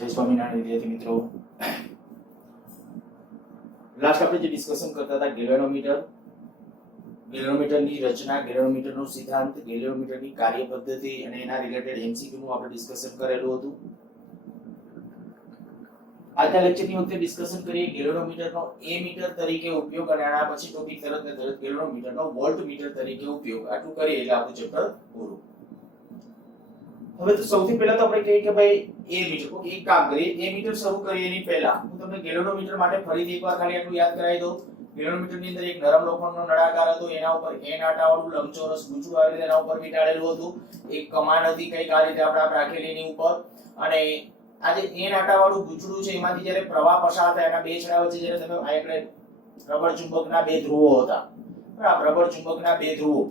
જય સ્વામિનારાયણ વિદ્યાર્થી મિત્રો, લાસ્ટ આપણે જે ડિસ્કશન કરતા હતા ગેલેનોમીટરની રચના, ગેલેનોમીટરનો સિદ્ધાંત, ગેલેનોમીટરની કાર્ય પદ્ધતિ અને એના રિલેટેડ એમસીક્યુ નું આપણે ડિસ્કશન કરેલું હતું. આજના લેક્ચરની વખતે ડિસ્કશન કરીએ ગેલેનોમીટરનો એ મીટર તરીકે ઉપયોગ અને આના પછી ટોપિક તરત ને તરત ગેલેનોમીટરનો વોલ્ટ મીટર તરીકે ઉપયોગ. આટલું કરીએ એટલે આપણું ચેપ્ટર પૂરું. હવે તો સૌથી પહેલા તો આપણે કહીએ કે ભાઈ એ મીટર, ઓકે, એક કામ કરીએ, એ મીટર શરૂ કરીએ એની પહેલા હું તમને ગેલેનોમીટર માટે ફરીથી એકવાર ખાલી આટલું યાદ કરાવી દઉં. ગેલેનોમીટરની અંદર એક નરમ લોખંડનો નળાકાર હતો, એના ઉપર એન આટાવાળું લંબચોરસ ગૂંચળું આવેલું, એના ઉપર વીંટાળેલું હતું. એક કમાન હતી કઈક આ રીતે આપણે રાખેલી એની ઉપર, અને આ જે એન આટાવાળું ગૂંચળું છે એમાંથી જ્યારે પ્રવાહ પસાર થાય એના બે છેડા વચ્ચે જ્યારે તમે આ એકડે રબર ચુંબકના બે ધ્રુવો હતા, બરાબર, રબર ચુંબકના બે ધ્રુવો,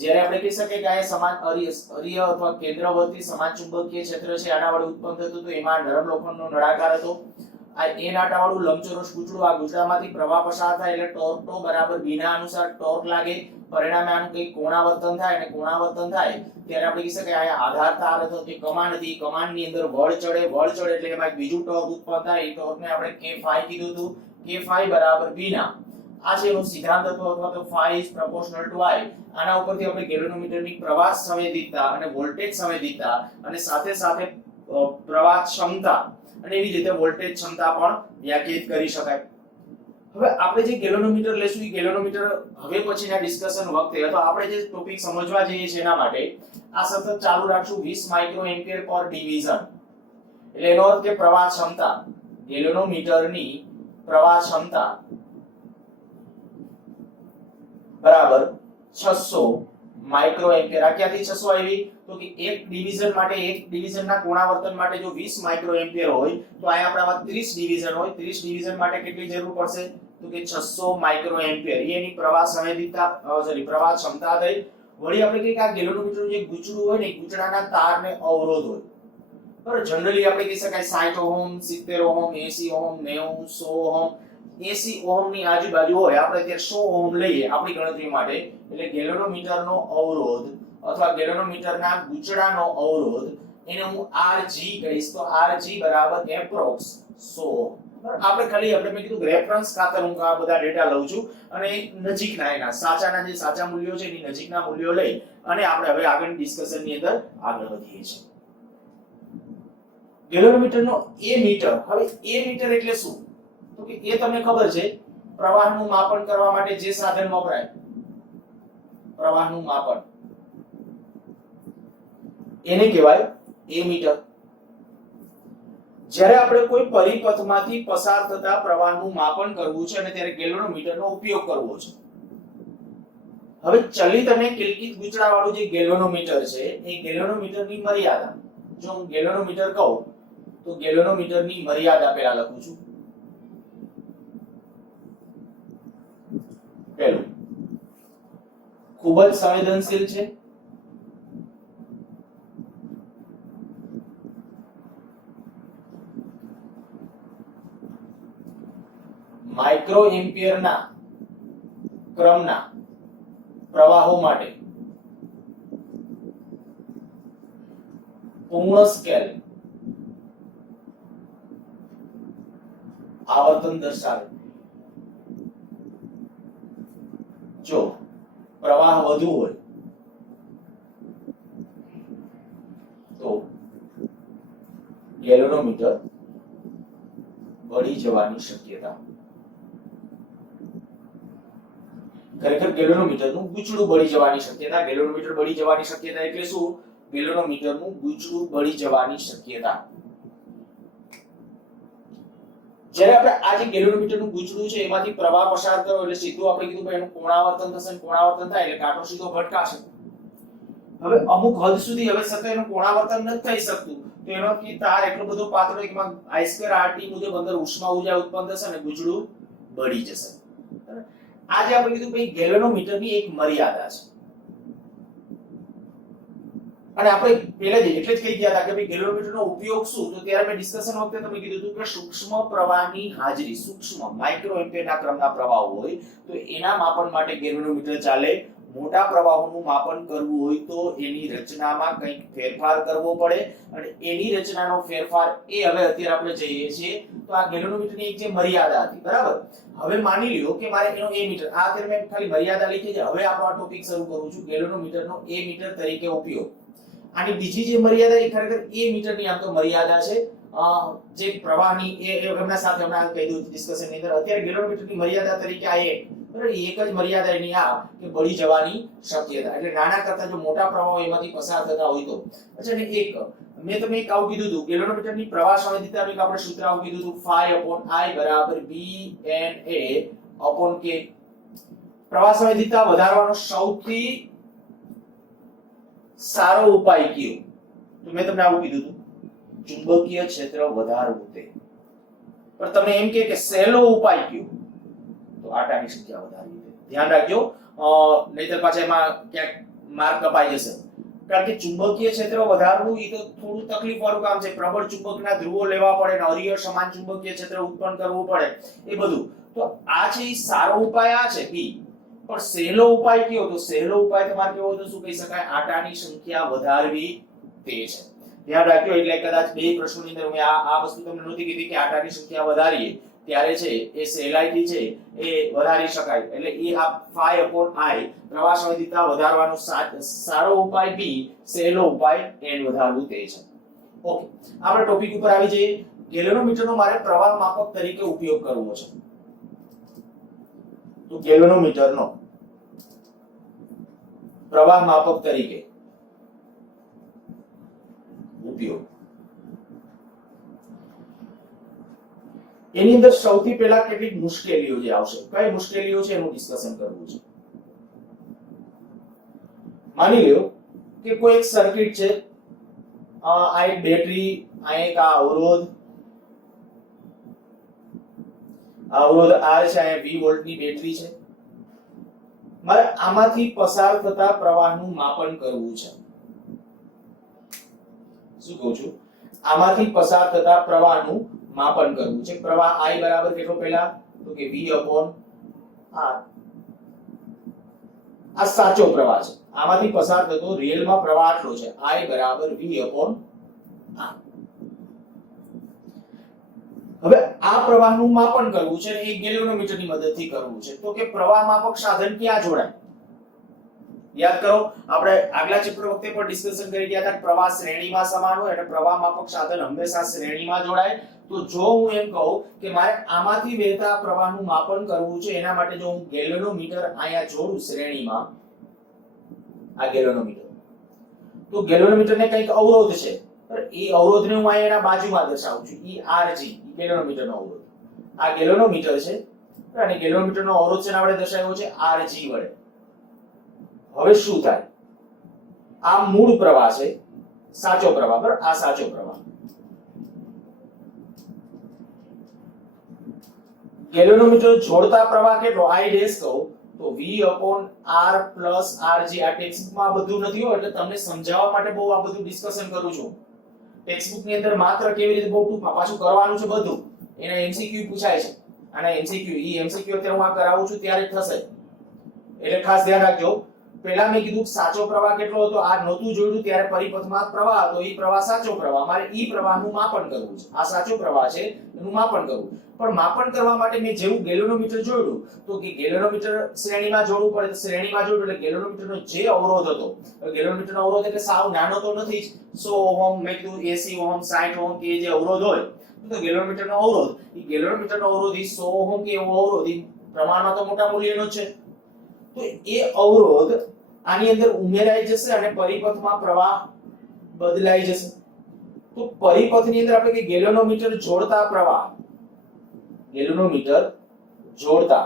જ્યારે આપણે કહી શકીએ કે આ સમાન અરીય અથવા કેન્દ્રવર્તી સમાન ચુંબકીય ક્ષેત્ર છે આના વડે ઉત્પન્ન થતું હતું. એમાં નરમ લોખંડનો નળાકાર હતો. આ એન આટાવાળું લંબચોરસ ગૂંચળું, આ ગૂંચળામાંથી પ્રવાહ પસાર થાય એટલે ટોર્ક ટો બરાબર b ના અનુસાર ટોર્ક લાગે, પરિણામે આનું કંઈક કોણાવર્તન થાય, અને કોણાવર્તન થાય ત્યારે આપણે કહી શકીએ આ આધાર તાર હતો કે કમાન હતી, કમાનની અંદર બળ ચડે એટલે એમાં એક બીજું ટોર્ક ઉત્પન્ન થાય. એ ટોર્કને આપણે k phi કીધું હતું, k phi બરાબર b ના. આ છે એનો સિદ્ધાંત હતો, અથવા તો phi is proportional to I. આના ઉપરથી આપણે ગેલેનોમીટરની પ્રવાહ સંવેદિતતા અને વોલ્ટેજ સંવેદિતતા અને સાથે સાથે પ્રવાહ ક્ષમતા અને એવી રીતે વોલ્ટેજ ક્ષમતા પણ વ્યાખ્યાયિત કરી શકાય. હવે આપણે જે ગેલેનોમીટર લેશું એ ગેલેનોમીટર હવે પછીના ડિસ્કશન વખતે અથવા આપણે જે ટોપિક સમજવા જઈએ છીએ એના માટે આ સતત ચાલુ રાખશું. 20 માઇક્રો એમ્પિયર પર ડિવિઝન એટલે એનો અર્થ કે પ્રવાહ ક્ષમતા, ગેલેનોમીટરની પ્રવાહ ક્ષમતા બરાબર 600 માઇક્રો એમ્પિયર. આ ક્યાંથી 600 આવી? તો કે એક ડિવિઝન માટે, એક ડિવિઝનના કોણાવર્તન માટે જો 20 માઇક્રો એમ્પિયર હોય તો અહીંયા આપણામાં 30 ડિવિઝન હોય. 30 ડિવિઝન માટે કેટલી જરૂર પડશે? તો કે 600 માઇક્રો એમ્પિયર. એની પ્રવાહ સંવેદિતતા પ્રવાહ ક્ષમતા થઈ. વળી આપણે કહીએ કે આ ગેલેનોમીટરનું જે ગૂંચળું હોય ને, ગૂંચળાના તારને અવરોધ હોય, બરાબર. જનરલી આપણે કહી શકાય 60 ohm, 70 ohm, 80 ohm, 90, 100 ohm, 80 ohm ની આજુબાજુ હોય. આપણે અત્યારે 100 ઓહમ લઈએ આપણી ગણતરી માટે, એટલે ગેલેનોમીટરનો અવરોધ અથવા ગેલેનોમીટરના ગૂંચળાનો અવરોધ એને હું Rg કહીશ. તો Rg બરાબર એપ્રોક્સ 100. આપણે ખાલી મેં કીધું રેફરન્સ ખાતર હું આ બધા ડેટા લઉં છું અને નજીકના એના સાચાના જે સાચા મૂલ્યો છે એની નજીકના મૂલ્યો લઈ અને આપણે હવે આગળની ડિસ્કશનની અંદર આગળ વધીએ છીએ. ગેલેનોમીટરનો એ મીટર. હવે એ મીટર એટલે શું? તો કે એ તમને ખબર છે પ્રવાહનું માપન કરવા માટે જે સાધન વપરાય, પ્રવાહનું માપન, એને કહેવાય એ મીટર. જ્યારે આપણે કોઈ પરિપથમાંથી પસાર થતા પ્રવાહનું માપન કરવું છે અને ત્યારે ગેલેનોમીટરનો ઉપયોગ કરવો છે. હવે ચલિત અને કિલ્કિત ગૂંચળાવાળું જે ગેલેનોમીટર છે એ ગેલેનોમીટરની મર્યાદા, જો હું ગેલેનોમીટર કહું તો ગેલેનોમીટરની મર્યાદા પહેલા લખું છું. પહેલું, ખૂબ જ સંવેદનશીલ છે. માઇક્રો એમ્પિયરના ક્રમના પ્રવાહો માટે પૂર્ણ સ્કેલ આવર્તન દર્શાવે. જો પ્રવાહ વધુ હોય તો ગેલેનોમીટર બળી જવાની શક્યતા. ખરેખર ગેલેનોમીટરનું ગૂંચળું બળી જવાની શક્યતા. ગેલેનોમીટર બળી જવાની શક્યતા એટલે શું? ગેલેનોમીટરનું ગૂંચળું બળી જવાની શક્યતા. જ્યારે આપણે આ જે ગેલેનોમીટરનું ગૂંચળું છે એમાંથી પ્રવાહ પસાર કરો એટલે સીધું આપણે કીધું કે એનું કોણાવર્તન થશે. કોણાવર્તન થાય એટલે કાંટો સીધો ભટકાશે. હવે અમુક હદ સુધી હવે સતત એનું કોણાવર્તન નથી થઈ શકતું તો એનો કે તાર એટલો બધો પાતળો કે I2RT મુજબ અંદર ઉષ્મા ઊર્જા ઉત્પન્ન થશે અને ગૂંચળું બળી જશે. આજે આપણે કીધું કે ગેલેનોમીટરની એક મર્યાદા છે અને આપણે પહેલા જ એટલે જ કહી ગયા હતા કે ભાઈ ગેલેનોમીટરનો ઉપયોગ શું? તો ત્યારે મેં ડિસ્કશન વખતે તમને કીધું હતું કે સૂક્ષ્મ પ્રવાહની હાજરી, સૂક્ષ્મ માઇક્રો એમ્પિયરના ક્રમના પ્રવાહ હોય તો એના માપન માટે ગેલેનોમીટર ચાલે. મોટા પ્રવાહોનું માપન કરવું હોય તો એની રચનામાં કંઈક ફેરફાર કરવો પડે અને એની રચનાનો ફેરફાર એ હવે અત્યારે આપણે જઈએ છીએ તો આ ગેલોનોમીટરની એક જે મર્યાદા હતી, બરાબર. હવે માની લ્યો કે મારે એનો એ મીટર, આ અત્યારે મેં ખાલી મર્યાદા લીધી છે. હવે આપણો આ ટોપિક શરૂ કરું છું, ગેલોનોમીટરનો એ મીટર તરીકે ઉપયોગ. આની બીજી જે મર્યાદા એ ખરેખર એ મીટરની આમ તો મર્યાદા છે, જે પ્રવાહની એમના સાથે હમણાં કહી દઉં ડિસ્કશનની અંદર. અત્યારે ગેલોનોમીટરની મર્યાદા તરીકે આ એક જ મર્યાદા એની આ કે બળી જવાની શક્યતા, એટલે નાના કરતા જો મોટા પ્રવાહો એમાંથી પસાર થતા હોય તો. અચ્છા, ને એક મેં તમને એક આવું કીધું હતું, ગેલોનોમીટરની પ્રવાહ સંવેદિતાનું એક આપણે સૂત્ર આવું કીધું હતું, phi/I બરાબર BNA/K. પ્રવાહ સંવેદિતા વધારવાનો સૌથી સારો ઉપાય કયો? તો મેં તમને આવું કીધું હતું, ચુંબકીય ક્ષેત્ર વધારવું તે. પણ તમે એમ કે સહેલો ઉપાય કયો? તો આટાની સંખ્યા વધારવી તે. ધ્યાન રાખજો, નહીતર પાછા એમાં ક્યાંક માર્ક કપાઈ જશે. કારણ કે ચુંબકીય ક્ષેત્ર વધારવું એ તો થોડું તકલીફ વાળું કામ છે. પ્રબળ ચુંબકના ધ્રુવો લેવા પડે ને હરિહર સમાન ચુંબકીય ક્ષેત્ર ઉત્પન્ન કરવું પડે, એ બધું. તો આ છે એ સારો ઉપાય આ છે બી. પણ સહેલો ઉપાય કયો? તો સહેલો ઉપાય તમારે કેવો તો શું કહી શકાય? આટાની સંખ્યા વધારવી તે છે. ધ્યાન રાખજો, એટલે કદાચ બે પ્રશ્નોની અંદર મેં આ વસ્તુ તમને નહોતી કીધી કે આટાની સંખ્યા વધારીએ ત્યારે છે એ સહેલાઈથી છે એ વધારી શકાય. એટલે એ આ phi/I પ્રવાહ સંવેદિતા વધારવાનો સારો ઉપાય બી, સહેલો ઉપાય n વધારવું તે છે. ઓકે, આપણે ટોપિક ઉપર આવી જઈએ. ગેલોનોમીટરનો મારે પ્રવાહ માપક તરીકે ઉપયોગ કરવો છે. તો ગેલોનોમીટરનો પ્રવાહ માપક તરીકે ઉપયોગ, એની અંદર સૌથી પહેલા કેટલીક મુશ્કેલીઓ જે આવશે. કઈ મુશ્કેલીઓ છે એનું ડિસ્કશન કરવું છે. માની લો કે કોઈ એક સર્કિટ છે, આ એક બેટરી, આ એક આ અવરોધ R છે, આ 20 વોલ્ટની બેટરી છે. મારે આમાંથી પસાર થતા પ્રવાહનું માપન કરવું છે. શું કહું છું? આમાંથી પસાર થતા પ્રવાહનું માપન કરવું છે. પ્રવાહ I બરાબર કેટલો પહેલા? તો કે V/R. આ સાચો પ્રવાહ છે. આમાંથી પસાર થતો રિયલમાં પ્રવાહ આટલો છે, I બરાબર V/R. હવે આ પ્રવાહનું માપન કરવું છે, એ ગેલોનોમીટરની મદદથી કરવું છે. તો કે પ્રવાહ માપક સાધન ક્યાં જોડાય? યાદ કરો, આપણે આગલા ચેપ્ટર વખતે પણ ડિસ્કશન કરી ગયા હતા, પ્રવાહ શ્રેણીમાં સમાન હોય એટલે પ્રવાહ માપક સાધન હંમેશા શ્રેણીમાં જોડાય. તો જો હું એમ કહું કે મારે આમાંથી વહેતા પ્રવાહનું માપન કરવું છે, એના માટે જો હું ગેલોનોમીટર અહીંયા જોડું શ્રેણીમાં, આ ગેલોનોમીટર, તો ગેલોનોમીટરને કંઈક અવરોધ છે, એ અવરોધને હું અહીંયા એના બાજુમાં દર્શાવું છું, ERG, ગેલોનોમીટરનો અવરોધ. આ ગેલોનોમીટર છે અને ગેલોનોમીટરનો અવરોધ છે ને આપણે દર્શાવ્યો છે RG વડે. હવે શું થાય? આ મૂળ પ્રવાહ છે, સાચો પ્રવાહ, બરાબર? આ સાચો પ્રવાહ. ગેલોનોમીટર જોડતા પ્રવાહ કેટલો? I ડેશ કહું તો V/R પ્લસ RG. આ ટેક્સ્ટબુકમાં આ બધું નથી હોય, એટલે તમને સમજાવવા માટે બહુ આ બધું ડિસ્કશન કરું છું. ટેક્સ્ટબુકની અંદર માત્ર કેવી રીતે બહુ ટૂંકમાં પાછું કરવાનું છે બધું. એના MCQ પૂછાય છે, અને MCQ અત્યારે હું આ કરાવું છું ત્યારે થશે, એટલે ખાસ ધ્યાન રાખજો. પહેલા મેં કીધું સાચો પ્રવાહ કેટલો હતો, આ નહોતું જોયું ત્યારે પરિપથમાં પ્રવાહ હતો, એ પ્રવાહ સાચો પ્રવાહ. મારે ઈ પ્રવાહનું માપન કરવું છે. આ સાચો પ્રવાહ છે, એનું માપન કરવું. પણ માપન કરવા માટે મેં જેવું ગેલોનોમીટર જોડ્યું, તો કે ગેલોનોમીટર શ્રેણીમાં જોડવું પડે, તો શ્રેણીમાં જોડ્યું એટલે ગેલોનોમીટરનો જે અવરોધ હતો, ગેલોનોમીટરનો અવરોધ એટલે સાવ નાનો તો નથી જ, 100 ઓહમ, મેં કીધું 80 ઓહમ, 60 ઓહમ કે જે અવરોધ હોય, તો ગેલોનોમીટરનો અવરોધ, એ ગેલોનોમીટરનો અવરોધ 100 ઓહમ કે એવો અવરોધ, પ્રમાણમાં તો મોટા મૂલ્યનો છે. તો એ અવરોધ આની અંદર ઉમેરાઈ જશે અને પરિપથમાં પ્રવાહ બદલાઈ જશે. તો પરિપથની અંદર આપણે કે ગેલોનોમીટર જોડતા પ્રવાહ, ગેલોનોમીટર જોડતા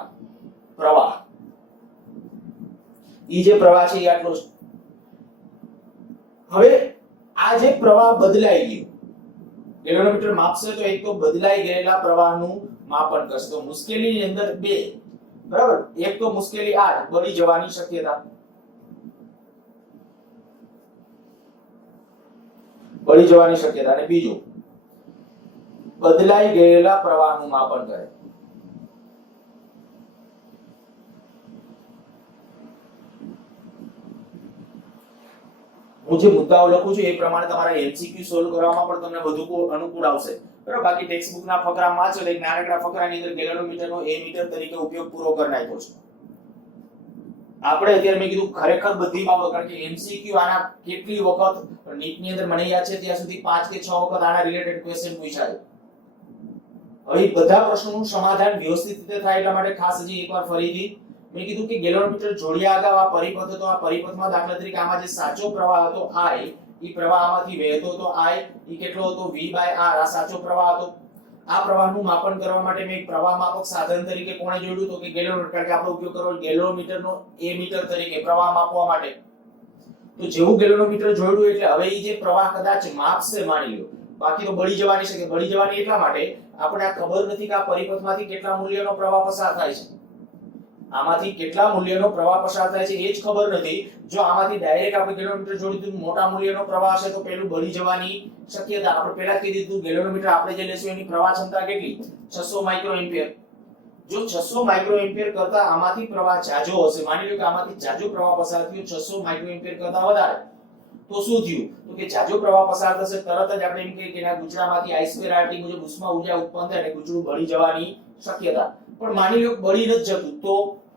પ્રવાહ, ઈ જે પ્રવાહ છે એ આટલો છે. હવે આ જે પ્રવાહ બદલાઈ ગયો, ગેલોનોમીટર માપશે તો એક તો બદલાઈ ગયેલા પ્રવાહનું માપન કરશે. તો મુશ્કેલીની અંદર બે, બરાબર? એક તો મુશ્કેલી આ બળી જવાની શક્યતા, બળી જવાની શક્યતા, અને બીજું બદલાઈ ગયેલા પ્રવાહનું માપન કરે. હું જે મુદ્દાઓ લખું છું એ પ્રમાણે તમારા એમસીક્યુ સોલ્વ કરવામાં પણ તમને વધુ અનુકૂળ આવશે બરાબર. બાકી ટેક્સ્ટ બુક ના ફકરા વાંચો એટલે નાનકડા ફકરાની અંદર ગેલોનોમીટરનો એ મીટર તરીકે ઉપયોગ પૂરો કરી નાખ્યો છે. આપણે અત્યારે મેં કીધું ખરેખર બધી બાબતો, કારણ કે એમસીક્યુ આના કેટલી વખત નીટની અંદર મને યાદ છે ત્યાં સુધી 5 કે 6 વખત આના રિલેટેડ ક્વેશ્ચન પૂછાય. હવે બધા પ્રશ્નોનું સમાધાન વ્યવસ્થિત રીતે થાય એટલા માટે ખાસ હજી એકવાર ફરીથી મેં કીધું કે ગેલોનોમીટર જોડ્યા અગાઉ આ પરિપથ હતો. આ પરિપથમાં દાખલા તરીકે આમાં જે સાચો પ્રવાહ હતો I, ઈ પ્રવાહ આમાંથી વહેતો હતો I, ઈ કેટલો હતો V/R, આ સાચો પ્રવાહ હતો. આ પ્રવાહનું માપન કરવા માટે મેં એક પ્રવાહ માપક સાધન તરીકે કોણે જોડ્યું તો કે ગેલોમીટર, કારણ કે આપણે ઉપયોગ કરવો ગેલોમીટરનો એ મીટર તરીકે પ્રવાહ માપવા માટે. તો જેવું ગેલોનોમીટર જોડ્યું એટલે હવે ઈ જે પ્રવાહ કદાચ માપશે માની લો, બાકી તો બળી જવાની છે. કે બળી જવાની એટલા માટે આપણે આ ખબર નથી કે આ પરિપથમાંથી કેટલા મૂલ્યનો પ્રવાહ પસાર થાય છે. આમાંથી કેટલા મૂલ્યનો પ્રવાહ પસાર થાય છે એ જ ખબર નથી. જો આમાંથી ડાયરેક્ટ આપણે ગેલોમીટર જોડી દીધું મોટા મૂલ્યનો પ્રવાહ હશે તો પેલું બળી જવાની શક્યતા. આપણે પહેલા કહી દીધું ગેલોમીટર આપણે જે લેશું એની પ્રવાહ ક્ષમતા કેટલી 600 માઇક્રોએમ્પિયર. જો 600 માઇક્રોએમ્પિયર કરતા આમાંથી પ્રવાહ જાજો હશે, માની લો કે આમાંથી જાજો પ્રવાહ પસાર થયો 600 માઇક્રોએમ્પિયર કરતા વધારે, તો શું થયું તો કે જાજો પ્રવાહ પસાર થશે તરત જ આપણે એમ કહીએ કે એના ગુચડામાંથી I2RT મુજબ ઉષ્મા ઊર્જા ઉત્પન્ન થાય અને ગુચડું બળી જવાની શક્યતા. પણ માની લો બળી ન જતું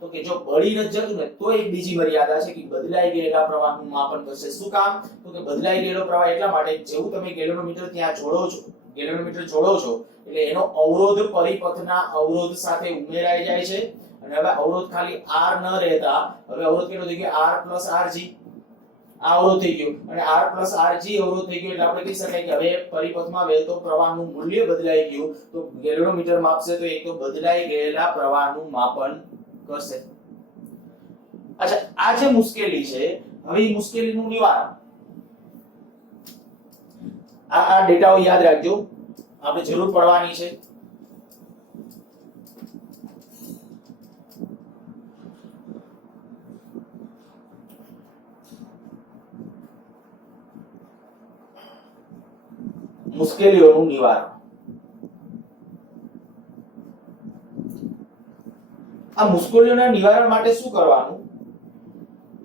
તો કે જો બળી ન જતું ને તો એક બીજી મર્યાદા છે કે બદલાઈ ગયેલા પ્રવાહનું માપન કરશે. શું કામ તો કે બદલાઈ ગયેલો પ્રવાહ એટલા માટે જેવું તમે ગેલોનોમીટર ત્યાં જોડો છો, ગેલોનોમીટર જોડો છો એટલે એનો અવરોધ પરિપથના અવરોધ સાથે ઉમેરાઈ જાય છે. અને હવે અવરોધ ખાલી R ન રહેતા હવે અવરોધ કેટલો થઈ ગયો R + RG. આ અવરોધ થઈ ગયો અને R + RG અવરોધ થઈ ગયો એટલે આપણે કહી શકાય કે હવે પરિપથમાં વહેતો પ્રવાહનું મૂલ્ય બદલાઈ ગયું. તો ગેલોનોમીટર માપશે તો એક તો બદલાઈ ગયેલા પ્રવાહનું માપન કરશે. અચ્છા, આ જે મુશ્કેલી છે હવે એ મુશ્કેલીનું નિવારણ આ ડેટાઓ યાદ રાખજો, આપણે જરૂર પડવાની છે. મુશ્કેલીઓનું નિવારણ. આ મુશ્કેલીઓના નિવારણ માટે શું કરવાનું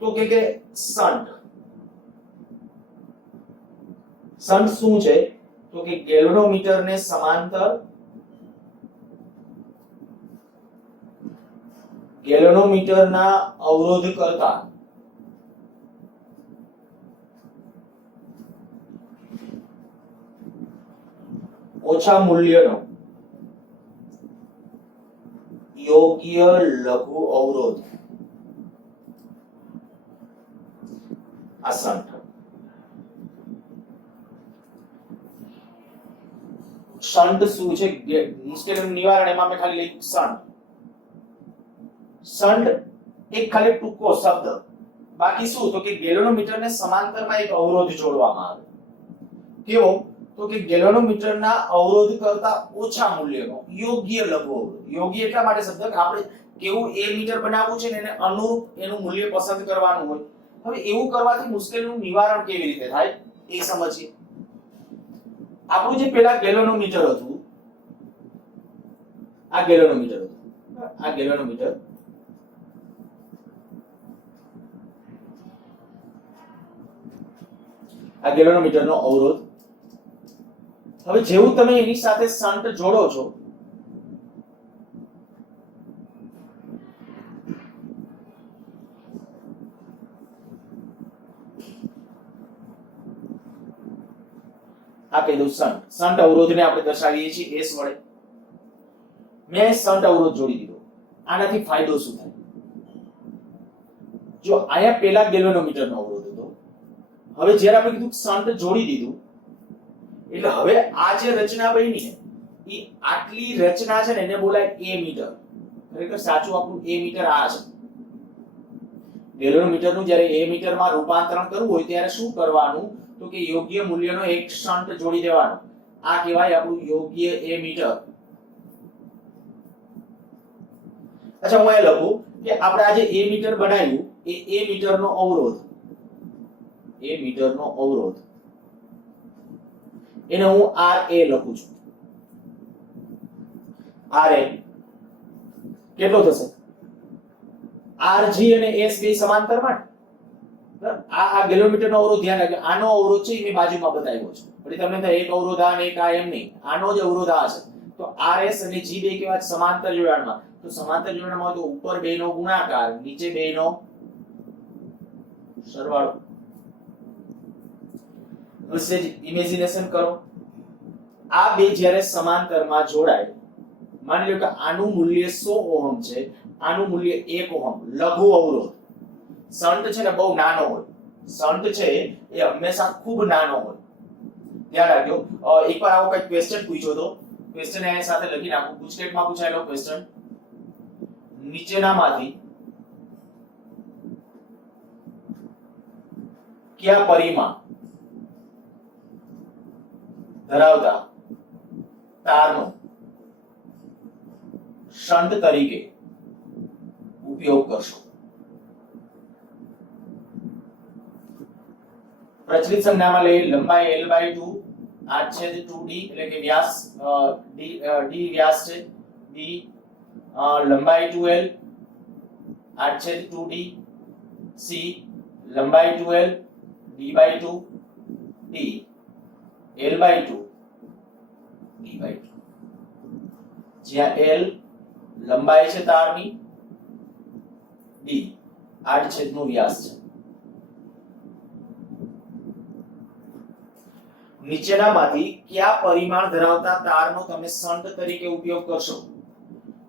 તો કે શન્ટ. શન્ટ શું છે તો કે ગેલોનોમીટરને સમાંતર ગેલોનોમીટરના અવરોધ કરતા ઓછા મૂલ્યનો યોગ્ય લઘુ અવરોધ આ શન્ટ. શન્ટ શું છે મુશ્કેલીનું નિવારણ એમાં મેં ખાલી લખ્યું શન્ટ. શન્ટ એક ખાલી ટૂંકો શબ્દ, બાકી શું તો કે ગેલોનોમીટરને સમાંતરમાં એક અવરોધ જોડવામાં આવે. કેવો તો કે ગેલોનોમીટરના અવરોધ કરતા ઓછા મૂલ્યનો યોગ્ય લઘુ અવરોધ. યોગ્ય એટલા માટે શબ્દ કે આપણે કેવું એ મીટર બનાવવું છે ને એને અનુરૂપ એનું મૂલ્ય પસંદ કરવાનું હોય. હવે એવું કરવાથી મુશ્કેલીનું નિવારણ કેવી રીતે થાય એ સમજીએ. આપણું જે પેલા ગેલોનોમીટર હતું, આ ગેલોનોમીટર હતું, આ ગેલોનોમીટર આ ગેલોનોમીટરનો અવરોધ. હવે જેવું તમે એની સાથે શન્ટ જોડો છો આ કહી દઉં શન્ટ. શન્ટ અવરોધને આપણે દર્શાવીએ છીએ S વડે. મેં શન્ટ અવરોધ જોડી દીધો. આનાથી ફાયદો શું થાય? જો આયા પેલા ગેલોનોમીટરનો અવરોધ હતો, હવે જ્યારે આપણે કીધું શન્ટ જોડી દીધું એટલે હવે આ જે રચના બની ને એ આટલી રચના છે ને એને બોલાય એ મીટર. ખરેખર સાચું આપણું એ મીટર આ છે. ગેલોનોમીટરનું જ્યારે એ મીટરમાં રૂપાંતરણ કરવું હોય ત્યારે શું કરવાનું તો કે યોગ્ય મૂલ્યનો એક શન્ટ જોડી દેવાનો. આ કહેવાય આપણું યોગ્ય એ મીટર. અચ્છા, હું એ લખું કે આપણે આજે એ મીટર બનાવ્યું એ મીટરનો અવરોધ, એ મીટરનો અવરોધ એને હું RA લખું છું. RA કેટલો થશે? RG અને S બે સમાંતરમાં. આ ગેલોમીટર નો અવરોધ ધ્યાન રાખજો. આનો અવરોધ છે એ મેં બાજુમાં બતાવ્યો છે. પછી તમને થાય એક અવરોધ આ અને એક આ, એમ નહીં. આનો જ અવરોધ આ છે. તો RS અને G બે કેવા સમાંતર જોડાણમાં. તો સમાંતર જોડાણમાં તો ઉપર બે નો ગુણાકાર, નીચે બે નો સરવાળો. હવે ઇમેજિનેશન કરો. આ બે જ્યારે સમાંતરમાં જોડાય, માની લો કે આનું મૂલ્ય 100 ઓહમ છે, આનું મૂલ્ય 1 ઓહમ, લઘુ અવરોધ. શન્ટ છે ને બહુ નાનો હોય. શન્ટ છે એ હંમેશા ખૂબ નાનો હોય. ધ્યાન રાખજો. એકવાર આવો કઈ ક્વેશ્ચન પૂછ્યો તો, ક્વેશ્ચન એની સાથે લખી નાખો. ગુજકેટમાં પૂછાયેલો ક્વેશ્ચન, નીચેનામાંથી કયા પરિમાણ ધરાવતા તારનો શન્ટ તરીકે ઉપયોગ કરશો? પ્રચલિત સંજ્ઞામાં લઈ લંબાઈ L/2, આડછેદ 2d એટલે કે વ્યાસ d વ્યાસ છે, d લંબાઈ 2l, આડછેદ 2d, c લંબાઈ 2l, d/2, d l/2, d/2. જ્યાં l લંબાઈ છે તારની, d આડછેદનો વ્યાસ છે. નીચેનામાંથી કયા પરિમાણ ધરાવતા તારનો તમે શન્ટ તરીકે ઉપયોગ કરશો?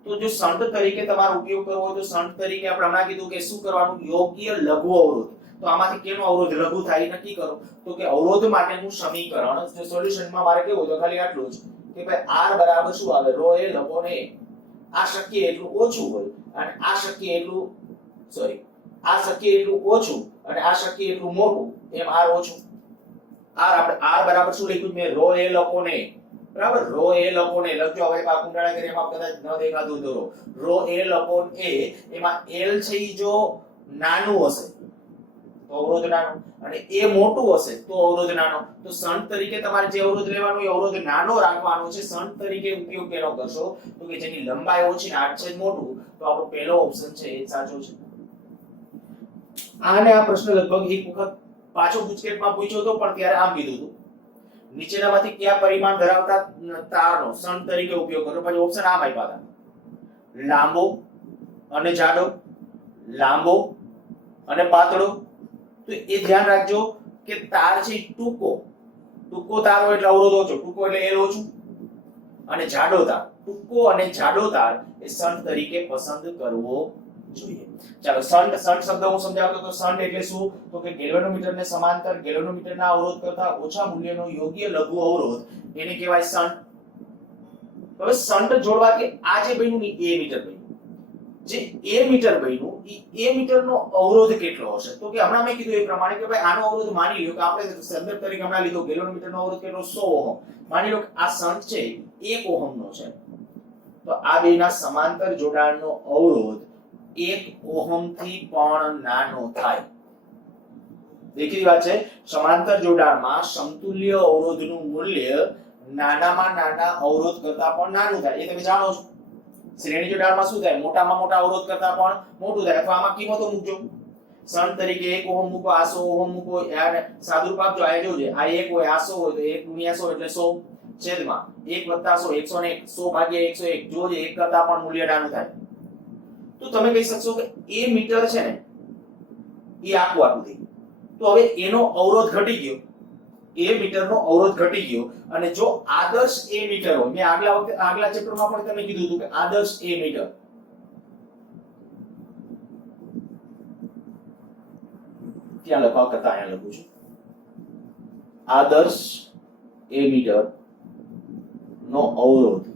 તો જો શન્ટ તરીકે તમારો ઉપયોગ કરવો હોય તો શન્ટ તરીકે આપણે હમણાં કીધું કે શું કરવાનું? યોગ્ય લઘુ અવરોધ. તો આમાંથી કેનો અવરોધ લઘુ થાય નક્કી કરો. તો કે અવરોધ માટેનું સમીકરણ જો સોલ્યુશનમાં મારે કેવું હોય તો ખાલી આટલું જ કે ભાઈ r બરાબર શું આવે? ρ l upon a. આ શક્ય એટલું ઓછું હોય અને આ શક્ય એટલું આ શક્ય એટલું ઓછું અને આ શક્ય એટલું મોટું, એમ r ઓછું. આપણે r બરાબર શું લખ્યું મેં? ρ l upon a. બરાબર, ρ l upon a લખજો. હવે આ કુંડાળા કરી એમાં કદાચ ન દેખાતું તો ρ l upon a, એમાં l છે ઈ જો નાનું હશે તો અવરોધ નાનો અને એ મોટું હશે તો અવરોધ નાનો. તો શન્ટ તરીકે તમારે જે અવરોધ લેવાનો એ અવરોધ નાનો રાખવાનો છે. શન્ટ તરીકે ઉપયોગ કેનો કરશો? તો કે જેની લંબાઈ ઓછી ને આડછેદ મોટું. તો આપણો પહેલો ઓપ્શન છે એ સાચો છે. આને આ પ્રશ્ન લગભગ એક વખત પાછો ગુજકેટમાં પૂછ્યો તો, પણ ત્યારે આમ કીધું હતું, નીચેનામાંથી કયા પરિમાણ ધરાવતા તારનો શન્ટ તરીકે ઉપયોગ કરો? પછી ઓપ્શન આમ આપ્યા હતા, લાંબો અને જાડો, લાંબો અને પાતળો. તો એ ધ્યાન રાખજો કે તાર છે ટૂંકો તાર હોય એટલે અવરોધ ઓછો, ટૂંકો એટલે એલ ઓછું, અને જાડો તાર, ટૂંકો અને જાડો તાર એ શન્ટ તરીકે પસંદ કરવો જોઈએ. ચાલો શન્ટ શબ્દ હું સમજાવતો તો શન્ટ એટલે શું? તો કે ગેલ્વેનોમીટરને સમાંતર ગેલ્વેનોમીટરના અવરોધ કરતા ઓછા મૂલ્યનો યોગ્ય લઘુ અવરોધ એને કહેવાય શન્ટ. હવે શન્ટ જોડવાથી આ જે બન્યું ને એ મીટર બન્યું, જે a મીટર બન્યું એ a મીટરનો અવરોધ કેટલો હશે? તો કે હમણાં મેં કીધું એ પ્રમાણે કે ભાઈ આનો અવરોધ માની લ્યો કે આપણે સંદર્ભ તરીકે હમણાં લીધો ગેલ્વેનોમીટરનો અવરોધ કેટલો? 100 ઓહમ. માની લો કે આ શન્ટ છે 1 ઓહમનો છે, તો આ બેના સમાંતર જોડાણનો અવરોધ 1 ઓહમ થી પણ નાનો થાય. દેખીતી વાત છે, સમાંતર જોડાણમાં સમતુલ્ય અવરોધનું મૂલ્ય નાનામાં નાના અવરોધ કરતા પણ નાનું થાય. એ તમે જાણો છો. શ્રેણી જોડાણમાં શું થાય? મોટામાં મોટા અવરોધ કરતા પણ મોટું થાય. અથવા આમાં કિંમતો મૂકજો. શન્ટ તરીકે 1 ઓહમ મૂકો, આ 100 ઓહમ મૂકો. યાર સાદુરૂપ આપજો. આ જોજો, આ 1 હોય, આ 100 હોય તો 1 ગુણ્યા 100 એટલે 100 છેદમાં 1 + 100 101. 100 ભાગ્યા 101 જોજો, 1 કરતા પણ મૂલ્ય નાનું થાય. તો તમે કહી શકશો કે a મીટર છે ને એ આખું થઈ. તો હવે એનો અવરોધ ઘટી ગયો, a મીટરનો અવરોધ ઘટી ગયો. અને જો આદર્શ a મીટર હોય, મેં આગલા ચેપ્ટરમાં પણ તમને કીધું હતું કે આદર્શ a મીટર, ત્યાં લખવા કરતા અહીંયા લખું છું, આદર્શ a મીટર નો અવરોધ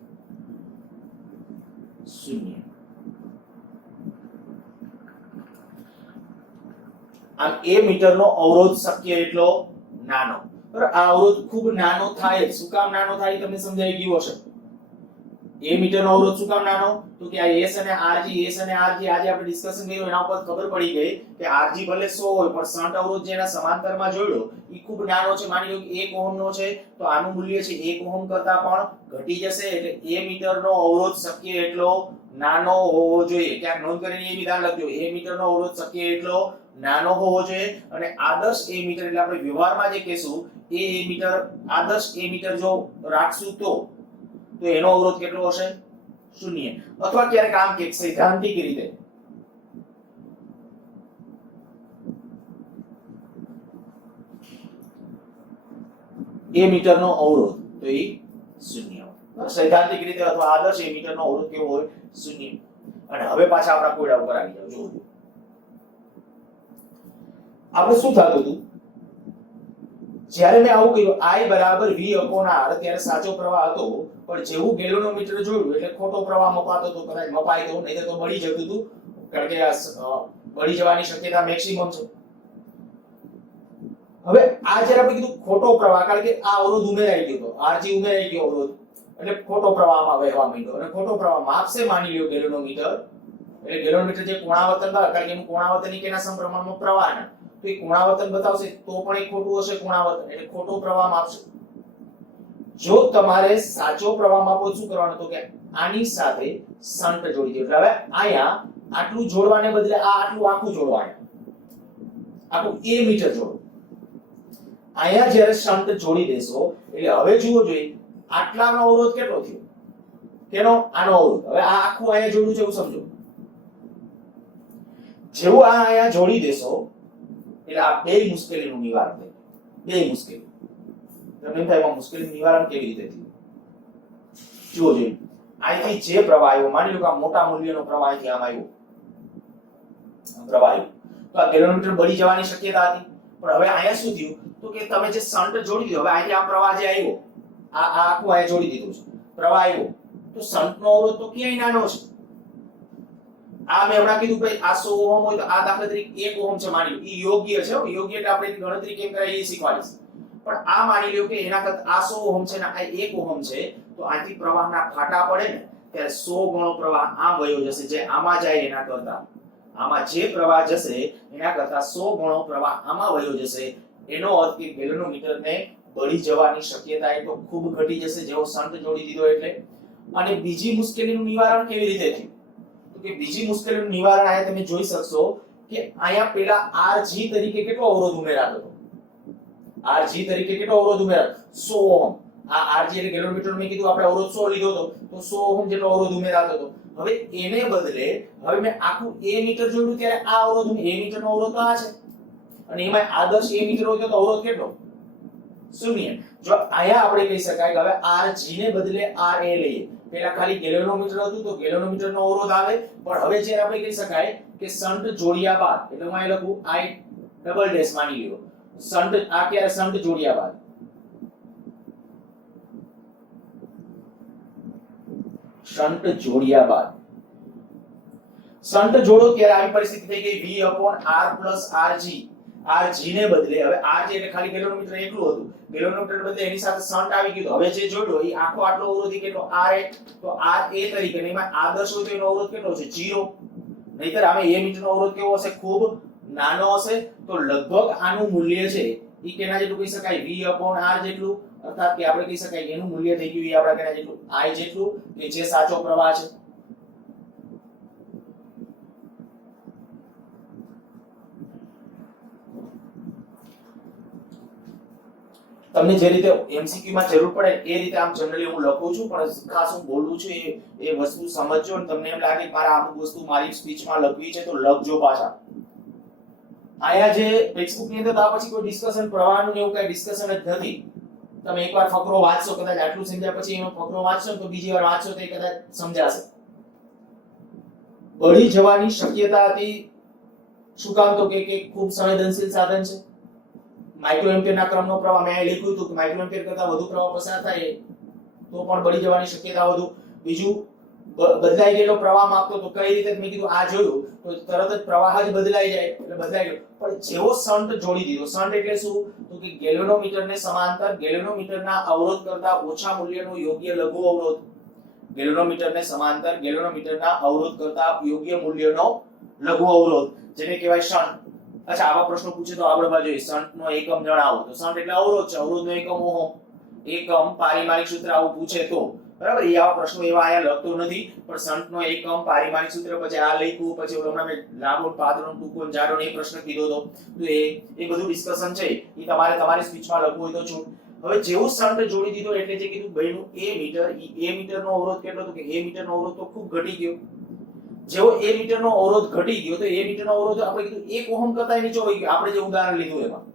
0. આમ a મીટરનો અવરોધ શક્ય એટલો નાનો. બરાબર, આ અવરોધ ખૂબ નાનો થાય. શું કામ નાનો થાય તમને સમજાઈ ગયું હશે. a મીટરનો અવરોધ શું કામ નાનો? તો કે આ s અને rg આજે આપણે ડિસ્કશન કર્યું એના ઉપર ખબર પડી ગઈ કે rg ભલે 100 હોય પણ શન્ટ અવરોધ જેના સમાંતરમાં જોડ્યો એ ખૂબ નાનો છે. માની લો કે 1 ઓહમનો છે તો આનું મૂલ્ય છે 1 ઓહમ કરતા પણ ઘટી જશે. એટલે a મીટરનો અવરોધ શક્ય એટલો નાનો હોવો જોઈએ. ક્યાંક નોંધ કરીને એ વિધાન લખજો, a મીટરનો અવરોધ શક્ય એટલો નાનો હોવો જોઈએ અને આદર્શ એ મીટર એટલે આપણે વ્યવહારમાં જે કહેશું એ મીટર આદર્શ એ મીટર જો રાખશું તો એનો અવરોધ કેટલો હશે? શૂન્ય. અથવા ક્યારેક આમ કે સૈદ્ધાંતિક રીતે એ મીટરનો અવરોધ તો એ શૂન્ય હોય. સૈદ્ધાંતિક રીતે અથવા આદર્શ એ મીટરનો અવરોધ કેવો હોય? શૂન્ય. અને હવે પાછા આપણા કોયડા ઉપર આવી જાવ. જુઓ આપણે શું થતું હતું જ્યારે મેં આવું કર્યું I બરાબર V upon R ત્યારે સાચો પ્રવાહ હતો, પણ જેવું ગેલ્વેનોમીટર જોડ્યું એટલે ખોટો પ્રવાહ મપાતો હતો. કદાચ મપાય તો નહીં તો બળી જતું હતું, કારણ કે બળી જવાની શક્યતા મેક્સિમમ છે. હવે આ જ્યારે આપણે કીધું ખોટો પ્રવાહ, કારણ કે આ અવરોધ ઉમેરાઈ ગયો હતો, RG ઉમેરાઈ ગયો અવરોધ, એટલે ખોટો પ્રવાહમાં વહેવા માંડ્યો. અને ખોટો પ્રવાહ માપશે માની લ્યો ગેલ્વેનોમીટર, એટલે ગેલ્વેનોમીટર જે કોણાવર્તન બતાવે, કારણ કે એનું કોણાવર્તન કેના સમપ્રમાણમાં પ્રવાહના, તો એ કોણાવર્તન બતાવશે તો પણ એ ખોટું હશે કોણાવર્તન, એટલે ખોટો પ્રવાહ માપશે. જો તમારે સાચો પ્રવાહ માપવો શું કરવાનું તો કે આની સાથે શન્ટ જોડી દો. એટલે હવે અહીંયા આટલું જોડવાને બદલે આ આટલું આખું જોડવાનું, આખું એ મીટર જોડો. અહીંયા જ્યારે શન્ટ જોડી દેશો એટલે હવે જુઓ જોઈએ આટલાનો અવરોધ કેટલો થયો? કેનો? આનો અવરોધ. હવે આ આખું અહીંયા જોડ્યું છે એવું સમજો. જેવું આ અહીંયા જોડી દેશો એટલે આ બે મુશ્કેલીનું નિવારણ થાય. બે મુશ્કેલી. તમને થાય એમાં મુશ્કેલીનું નિવારણ કેવી રીતે થયું? જુઓ જોઈએ અહીંથી જે પ્રવાહ આવ્યો, માની લો કે આ મોટા મૂલ્યનો પ્રવાહ અહીંથી આમ આવ્યો, પ્રવાહ આવ્યો તો આ ગેલ્વેનોમીટર બળી જવાની શક્યતા હતી. પણ હવે અહીંયા શું થયું તો કે તમે જે શન્ટ જોડી દીધો, હવે અહીંથી આ પ્રવાહ જે આવ્યો, આ આખું અહીંયા જોડી દીધું છે, પ્રવાહ આવ્યો તો શન્ટનો અવરોધ તો ક્યાંય નાનો છે. આ મેં હમણાં કીધું ભાઈ આ 100 ઓહમ હોય તો આ દાખલા તરીકે 1 ઓહમ છે માની લો, ઈ યોગ્ય છે. યોગ્ય એટલે આપણે ગણતરી કેમ કરાય એ શીખવાડીશ. પણ આ માની લ્યો કે એના કરતા આ 100 ઓહમ છે ને આ 1 ઓહમ છે, તો આથી પ્રવાહના ફાટા પડે ને ત્યારે 100 ગણો પ્રવાહ આમ વયો જશે. જે આમાં જાય એના કરતા, આમાં જે પ્રવાહ જશે એના કરતા 100 ગણો પ્રવાહ આમાં વયો જશે. એનો અર્થ કે ગેલ્વેનોમીટરને બળી જવાની શક્યતા એ તો ખૂબ ઘટી જશે જેવો શન્ટ જોડી દીધો એટલે. અને બીજી મુશ્કેલીનું નિવારણ કેવી રીતે થયું તો કે બીજી મુશ્કેલીનું નિવારણ આયા તમે જોઈ શકશો કે અહીંયા પેલા RG તરીકે કેટલો અવરોધ ઉમેરાતો હતો? RG તરીકે કેટલો અવરોધ ઉમેરાતો? 100 ઓહમ. આ RG એટલે ગેલ્વેનોમીટર મેં કીધું આપણે અવરોધ 100 લીધો હતો, તો 100 ઓહમ જેટલો અવરોધ ઉમેરાતો હતો. હવે એને બદલે હવે મેં આખું એ મીટર જોડ્યું ત્યારે આ અવરોધ, એ મીટરનો અવરોધ તો આ છે, અને એમાં આદર્શ એ મીટર હોય તો અવરોધ કેટલો? શૂન્ય. જો અહીંયા આપણે કહી શકાય કે હવે RG ને બદલે RA લઈએ. પહેલા ખાલી ગેલ્વેનોમીટર હતું તો ગેલ્વેનોમીટરનો અવરોધ આવે, પણ હવે જ્યારે આપણે કહી શકાય કે શન્ટ જોડ્યા બાદ, એટલે હું અહીં લખું I ડબલ ડેશ માની લ્યો શન્ટ, આ ક્યારે? શન્ટ જોડ્યા બાદ. શન્ટ જોડ્યા બાદ, શન્ટ જોડો ત્યારે આવી પરિસ્થિતિ થઈ ગઈ V upon R plus RG. RG ને બદલે હવે RG એટલે ખાલી ગેલ્વેનોમીટર એકલું હતું, ગેલ્વેનોમીટર બદલે એની સાથે શન્ટ આવી ગયું. હવે જે જોડ્યો એ આખો આટલો અવરોધ કેટલો? RA. તો RA તરીકે એમાં આદર્શ હોય તો એનો અવરોધ કેટલો છે? 0. નહીતર આમે એ મીટરનો અવરોધ કેવો હશે? ખૂબ નાનો હશે. તો લગભગ આનું મૂલ્ય છે ઈ કેના જેટલું કહી શકાય? V upon R જેટલું. અર્થાત કે આપણે કહી શકાય કે એનું મૂલ્ય થઈ ગયું એ આપણા કેના જેટલું? I જેટલું, કે જે સાચો પ્રવાહ છે. તમને જે રીતે એમસીક્યુ માં જરૂર પડે એ રીતે આમ જનરલી હું લખું છું, પણ ખાસ હું બોલું છું એ વસ્તુ સમજજો. અને તમને એમ લાગે કે મારા અમુક વસ્તુ મારી સ્પીચમાં લખવી છે તો લખજો પાછા. આયા જે ટેક્સ્ટબુક ની અંદર તો આ પછી કોઈ ડિસ્કશન પ્રવાહનું એવું કઈ ડિસ્કશન જ નથી. તમે એકવાર ફકરો વાંચશો, કદાચ આટલું સમજ્યા પછી એનો ફકરો વાંચશો તો બીજી વાર વાંચશો તો એ કદાચ સમજાશે. બળી જવાની શક્યતા હતી. શું કામ તો કે ખૂબ સંવેદનશીલ સાધન છે. માઇક્રોએમ્પિયરના ક્રમનો પ્રવાહ મેં લખ્યું હતું કે માઇક્રોએમ્પિયર કરતા વધુ પ્રવાહ પસાર થાય તો પણ બળી જવાની શક્યતા વધુ. બીજું બદલાઈ ગયેલો પ્રવાહ માપતો તો કઈ રીતે? મેં કીધું આ જોયું તો તરત જ પ્રવાહ જ બદલાઈ જાય, એટલે બદલાઈ ગયો. પણ જેવો શન્ટ જોડી દીધો, શન્ટ એટલે શું તો કે ગેલ્વેનોમીટરને સમાંતર ગેલ્વેનોમીટરના અવરોધ કરતા ઓછા મૂલ્યનો યોગ્ય લઘુ અવરોધ, ગેલ્વેનોમીટરને સમાંતર ગેલ્વેનોમીટરના અવરોધ કરતા યોગ્ય મૂલ્યનો લઘુ અવરોધ, જેને કહેવાય શન્ટ. અચ્છા, આવા પ્રશ્નો પૂછે તો આપણે જોઈએ શન્ટનો એકમ જણાવો. તો શન્ટ એટલે અવરોધ છે, અવરોધનો એકમ ઓહમ. એકમ પારિમાણિક સૂત્ર આવું પૂછે તો બરાબર એ આવા પ્રશ્નો એવા આયા લખતો નથી પણ શંટનો એકમ પારિમાણિક સૂત્ર પછી આ લખ્યું પછી હમણાં મેં લાંબો પાતળો ટૂંકો જાડો એ પ્રશ્ન કીધો તો એ બધું ડિસ્કશન છે એ તમારે તમારી સ્પીચમાં લખવું હોય તો છું હવે જેવું શંટ જોડી દીધો એટલે જે કીધું બહેનું એ મીટરનો અવરોધ કેટલો તો કે એ મીટરનો અવરોધ તો ખૂબ ઘટી ગયો જેવો એ મીટરનો અવરોધ ઘટી ગયો તો એ મીટરનો અવરોધ આપણે કીધું 1 ઓહમ કરતા નીચો હોય ગયો આપણે જે ઉદાહરણ લીધું એમાં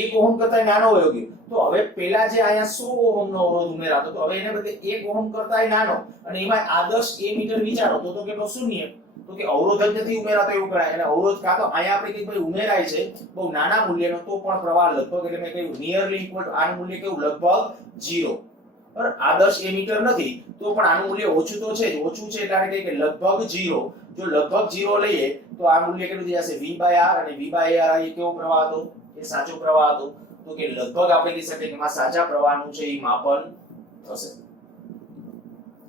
1 ઓહમ કરતા નાનો હોય ગયો તો હવે પેલા જે અહીંયા 100 ઓહમનો અવરોધ ઉમેરાતો તો હવે એને બદલે 1 ઓહમ કરતા નાનો અને એમાં આદર્શ એ મીટર વિચારો તો કેટલો શૂન્ય તો કે અવરોધ જ નથી ઉમેરાતો એવું ગણાય અને અવરોધ કાં તો અહીંયા આપણે કઈ ભાઈ ઉમેરાય છે બહુ નાના મૂલ્યનો તો પણ પ્રવાહ લગભગ એટલે મેં કહ્યું નિયરલી ઇક્વલ આનું મૂલ્ય કેવું લગભગ 0 બરાબર આદર્શ એ મીટર નથી તો પણ આનું મૂલ્ય ઓછું તો છે જ ઓછું છે એટલે આપણે કહીએ કે લગભગ 0 જો લગભગ 0 લઈએ તો આ મૂલ્ય કેટલું થઈ જશે v/r અને v/r એ કેવો પ્રવાહ હતો એ સાચો પ્રવાહ હતો તો કે લગભગ આપણે કહી શકીએ કે આ સાચા પ્રવાહનું છે એ માપન થશે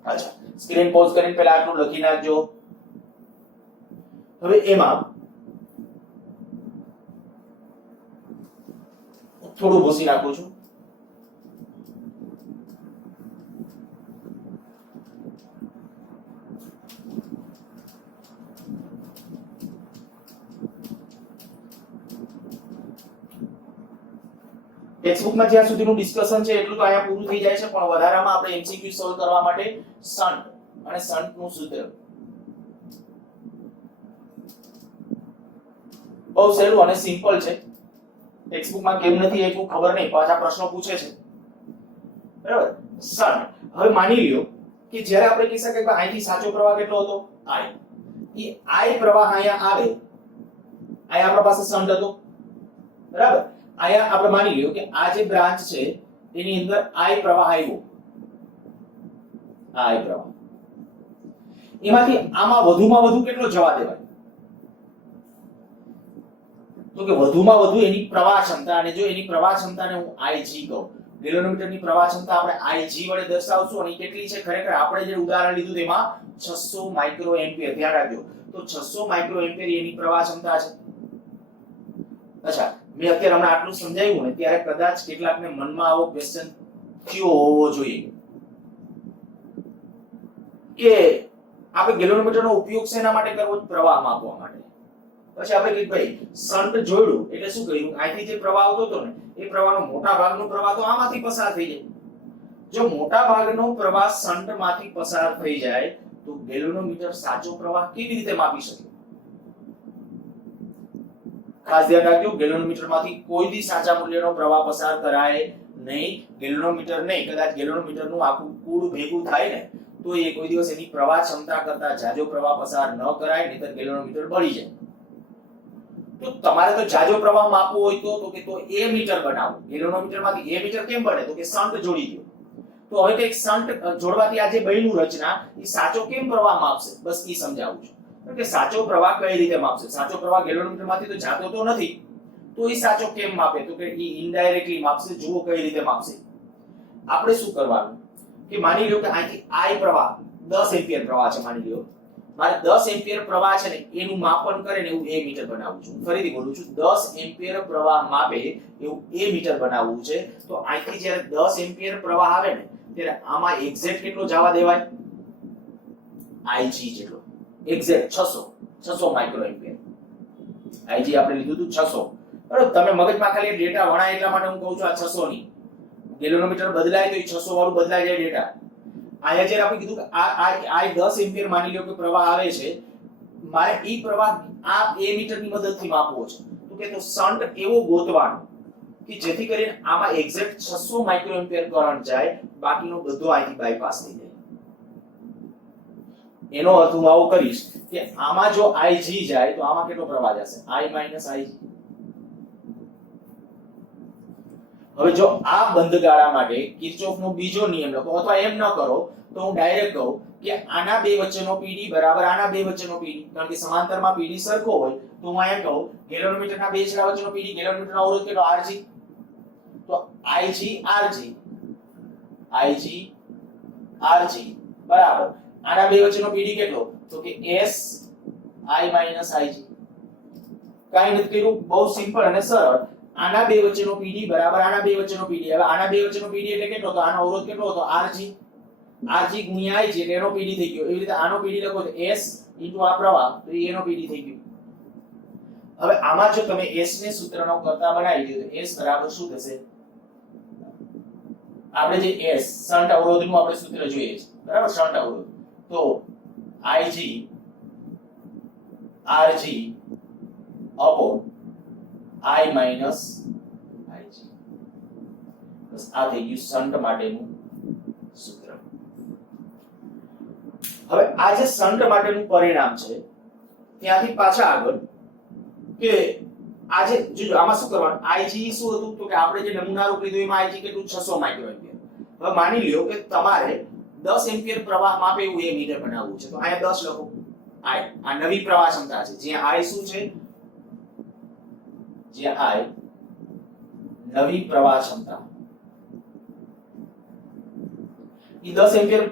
અચ્છા સ્ક્રીન પોઝ કરીને પહેલા આટલું લખી નાખજો હવે એમાં થોડું ભૂસી નાખું છું ટેક્સ્ટબુકમાં જ્યાં સુધીનું ડિસ્કશન છે એટલું તો અહીંયા પૂરું થઈ જાય છે પણ વધારામાં આપણે એમસીક્યુ સોલ્વ કરવા માટે શન્ટ અને શન્ટનું સૂત્ર બહુ સહેલું અને સિમ્પલ છે ટેક્સ્ટબુકમાં કેમ નથી એ કોઈ ખબર નહીં પાછા પ્રશ્નો પૂછે છે બરાબર શન્ટ હવે માની લ્યો કે જ્યારે આપણે કહી શકીએ કે અહીંથી સાચો પ્રવાહ કેટલો હતો I એ I પ્રવાહ અહીંયા આવે અહીંયા આપણા પાસે શન્ટ હતો બરાબર અહીંયા આપણે માની લ્યો કે આ જે બ્રાન્ચ છે એની અંદર I પ્રવાહ આવ્યો I પ્રવાહ એમાંથી આમાં વધુમાં વધુ કેટલો જવા દેવાય તો કે વધુમાં વધુ એની પ્રવાહ ક્ષમતા અને જો એની પ્રવાહ ક્ષમતાને હું Ig કહું ગેલોનોમીટરની પ્રવાહ ક્ષમતા આપણે Ig વડે દર્શાવશું અને કેટલી છે ખરેખર આપણે જે ઉદાહરણ લીધું તેમાં 600 માઇક્રો એમ્પિયર ધ્યાન રાખજો તો 600 માઇક્રો એમ્પિયર એની પ્રવાહ ક્ષમતા છે અચ્છા મેં અત્યારે હમણાં આટલું સમજાવ્યું ને ત્યારે કદાચ કેટલાકને મનમાં આવો ક્વેશ્ચન થયો હોવો જોઈએ કે આપણે ગેલોનોમીટરનો ઉપયોગ શેના માટે કરવો પ્રવાહ માપવા માટે પછી આપણે કીધું ભાઈ શન્ટ જોડ્યું એટલે શું કર્યું અહીંથી જે પ્રવાહ આવતો હતો ને એ પ્રવાહનો મોટા ભાગનો પ્રવાહ તો આમાંથી પસાર થઈ જાય જો મોટા ભાગનો પ્રવાહ શન્ટમાંથી પસાર થઈ જાય તો ગેલોનોમીટર સાચો પ્રવાહ કેવી રીતે માપી શકે ખાસ ધ્યાન રાખજો ગેલોનોમીટરમાંથી કોઈ દી સાચા મૂલ્યનો પ્રવાહ પસાર કરાય નહીં ગેલોનોમીટર નહીં કદાચ ગેલોનોમીટરનું આખું કુળ ભેગું થાય ને તો એ કોઈ દિવસ એની પ્રવાહ ક્ષમતા કરતા જાજો પ્રવાહ પસાર ન કરાય નહીતર ગેલોનોમીટર બળી જાય તો તમારે તો જાજો પ્રવાહ માપવો હોય તો કે તો એ મીટર બનાવો ગેલોનોમીટરમાંથી એ મીટર કેમ બને તો કે શન્ટ જોડી દો તો હવે કે શન્ટ જોડવાથી આ જે બન્યું રચના એ સાચો કેમ પ્રવાહ માપશે બસ એ સમજાવું છું કે સાચો પ્રવાહ કઈ રીતે માપશે સાચો પ્રવાહ ગેલોનોમીટરમાંથી તો જાતો તો નથી તો એ સાચો કેમ માપે તો કે એ ઇનડાયરેક્ટલી માપશે જુઓ કઈ રીતે માપશે આપણે શું કરવાનું કે માની લો કે અહીંથી I પ્રવાહ 10 એમ્પિયર પ્રવાહ છે માની લો મારે 10 એમ્પિયર પ્રવાહ છે ને એનું માપન કરે ને એવું એ મીટર બનાવવું છે ફરીથી બોલું છું 10 એમ્પિયર પ્રવાહ માપે એવું એ મીટર બનાવવું છે તો અહીંથી જ્યારે 10 એમ્પિયર પ્રવાહ આવે ને ત્યારે આમાં એક્ઝેક્ટ કેટલો જવા દેવાય Ig જેટલો એક્ઝેક્ટ 600 માઇક્રો એમ્પિયર Ig આપણે લીધું હતું 600 બરાબર તમે મગજમાં ખાલી ડેટા વણાય એટલા માટે હું કહું છું આ 600 ની ગેલોનોમીટર બદલાય તો એ 600 વાળું બદલાઈ જાય ડેટા અહીંયા જે આપણે કીધું કે આ 10 એમ્પિયર માની લો કે પ્રવાહ આવે છે મારે ઈ પ્રવાહ આ એ મીટરની મદદથી માપવો છે તો કે તો શન્ટ એવો ગોતવાનો કે જેથી કરીને આમાં એક્ઝેક્ટ 600 માઇક્રો એમ્પિયર કરંટ જાય બાકીનો બધો અહીંથી બાયપાસ થઈ જાય એનો અર્થ હું આવો કરીશ કે આમાં જો Ig જાય તો આમાં કેટલો પ્રવાહ જશે I - Ig હવે જો આ બંધ ગાળા માટે કિર્ચોફનો બીજો નિયમ લખો અથવા એમ ન કરો તો હું ડાયરેક્ટ કહું કે આના બે વચ્ચેનો PD બરાબર આના બે વચ્ચેનો PD કારણ કે સમાંતરમાં PD સરખો હોય તો હું અહીંયા કહું ગેલોનોમીટરના બે છેડા વચ્ચેનો PD ગેલોનોમીટરનો અવરોધ કેટલો Rg તો Ig Rg બરાબર આના બે વચ્ચેનો PD કેટલો તો કે S I - Ig કાઈ નથી કર્યું બહુ સિમ્પલ અને સરળ આના બે વચ્ચેનો PD બરાબર આના બે વચ્ચેનો PD. હવે આના બે વચ્ચેનો PD એટલે કેટલો? તો આનો અવરોધ કેટલો હતો? Rg. Rg ગુણ્યા I એટલે એનો PD થઈ ગયો. એવી રીતે આનો PD લખો તો S * આ પ્રવાહ તો એનો PD થઈ ગયો. હવે આમાં જો તમે S ને સૂત્રનો કરતા બનાવી દો તો S બરાબર શું થશે? આપણે જે S શન્ટ અવરોધનું આપણે સૂત્ર જોઈએ છે બરાબર, શન્ટ અવરોધ તો Ig Rg upon I minus Ig. બસ આ થઈ ગયું શન્ટ માટેનું સૂત્ર. હવે આ જે શન્ટ માટેનું પરિણામ છે ત્યાંથી પાછા આગળ કે આજે જો આમાં શું કરવાનું? Ig શું હતું? તો કે આપણે જે નમૂના રૂપ લીધું એમાં Ig કેટલું? 600 માઇક્રોએમ્પિયર. હવે માની લ્યો કે તમારે 10 એમ્પિયર પ્રવાહ માપે એવું એ મીટર બનાવવું છે તો અહીંયા 10 લખો. I આ નવી પ્રવાહ ક્ષમતા છે. જ્યાં I શું છે? જ્યાં I નવી પ્રવાહ ક્ષમતા ઈ 10 એમ્પિયર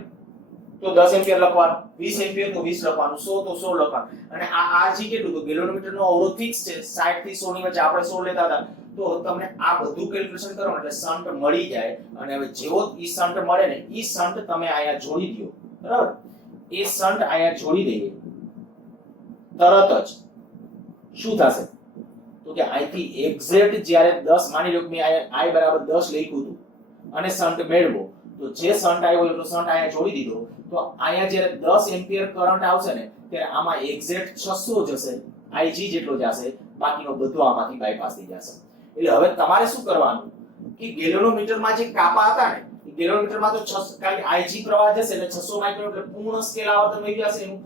તો 10 એમ્પિયર લખવાનું, 20 એમ્પિયર તો 20 લખવાનું, 100 તો 100 લખવાનું. અને આ Rg કેટલું? તો ગેલોનોમીટર નો અવરોધ ફિક્સ છે 60 થી 100 ની વચ્ચે આપણે 100 લેતા હતા. તો તમને આ બધું કેલ્ક્યુલેશન કરો એટલે શન્ટ મળી જાય. અને હવે જેવો ઈ શન્ટ મળે ને ઈ શન્ટ તમે અહીંયા જોડી દો બરાબર. એ શન્ટ અહીંયા જોડી દઈએ તરત જ શું થશે? તો કે અહીંથી એક્ઝેક્ટ જ્યારે 10 માની લો કે મેં I બરાબર 10 લખ્યું હતું અને શન્ટ મેળવો તો જે શન્ટ આવ્યો એટલો શન્ટ અહીંયા જોડી દીધો તો અહીંયા જ્યારે 10 એમ્પિયર કરંટ આવશે ને ત્યારે આમાં એક્ઝેક્ટ 600 જશે, Ig જેટલો જશે, બાકીનો બધો આમાંથી બાયપાસ થઈ જશે. એટલે હવે તમારે શું કરવાનું કે ગેલોનોમીટરમાં જે કાપા હતા ને ગેલોનોમીટરમાં તો 600 કારણ કે Ig પ્રવાહ જશે એટલે 600 માઇક્રો એટલે પૂર્ણ સ્કેલ આવર્તન થઈ જશે. એનું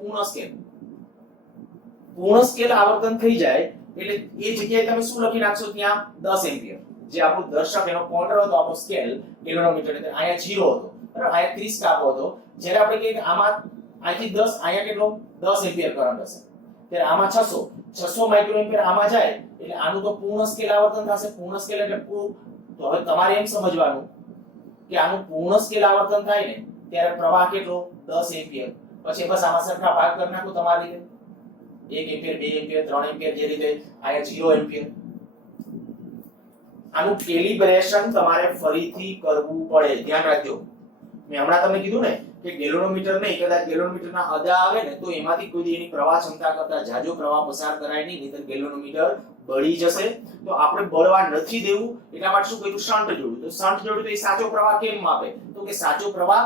પૂર્ણ સ્કેલ આવર્તન થઈ જાય એટલે એ જગ્યાએ તમે શું લખી નાખશો? ત્યાં 10 એમ્પિયર જે આપણું દર્શક એનો પોઇન્ટર હતો આપણો સ્કેલ ગેલોનોમીટર એટલે અહીંયા 0 હતો બરાબર, અહીંયા 30 કાપો હતો. જ્યારે આપણે કહીએ કે આમાં અહીંથી 10 અહીંયા કેટલો 10 એમ્પિયર કરંટ હશે ત્યારે આમાં 600 માઇક્રોએમ્પિયર આમાં જાય એટલે આનું તો પૂર્ણ સ્કેલ આવર્તન થશે. પૂર્ણ સ્કેલ એટલે તો હવે તમારે એમ સમજવાનું કે આનું પૂર્ણ સ્કેલ આવર્તન થાય ને ત્યારે પ્રવાહ કેટલો 10 એમ્પિયર. પછી બસ આમાં સરખા ભાગ કરી નાખો તમારી રીતે 1 એમ્પિયર 2 એમ્પિયર 3 એમ્પિયર જે રીતે અહીંયા 0 એમ્પિયર. આનું કેલિબ્રેશન તમારે ફરીથી કરવું પડે. ધ્યાન રાખજો મેં હમણાં તમને કીધું ને કે ગેલોનોમીટર નહીં, કદાચ ગેલોનોમીટરના અદા આવે ને તો એમાંથી કોઈ એની પ્રવાહ ક્ષમતા કરતા જાજો પ્રવાહ પસાર કરાય નહીં, નહીંતર ગેલોનોમીટર બળી જશે. તો આપણે બળવા નથી દેવું એટલા માટે શું કર્યું? શન્ટ જોડ્યું. તો શન્ટ જોડ્યું તો એ સાચો પ્રવાહ કેમ માપે? તો કે સાચો પ્રવાહ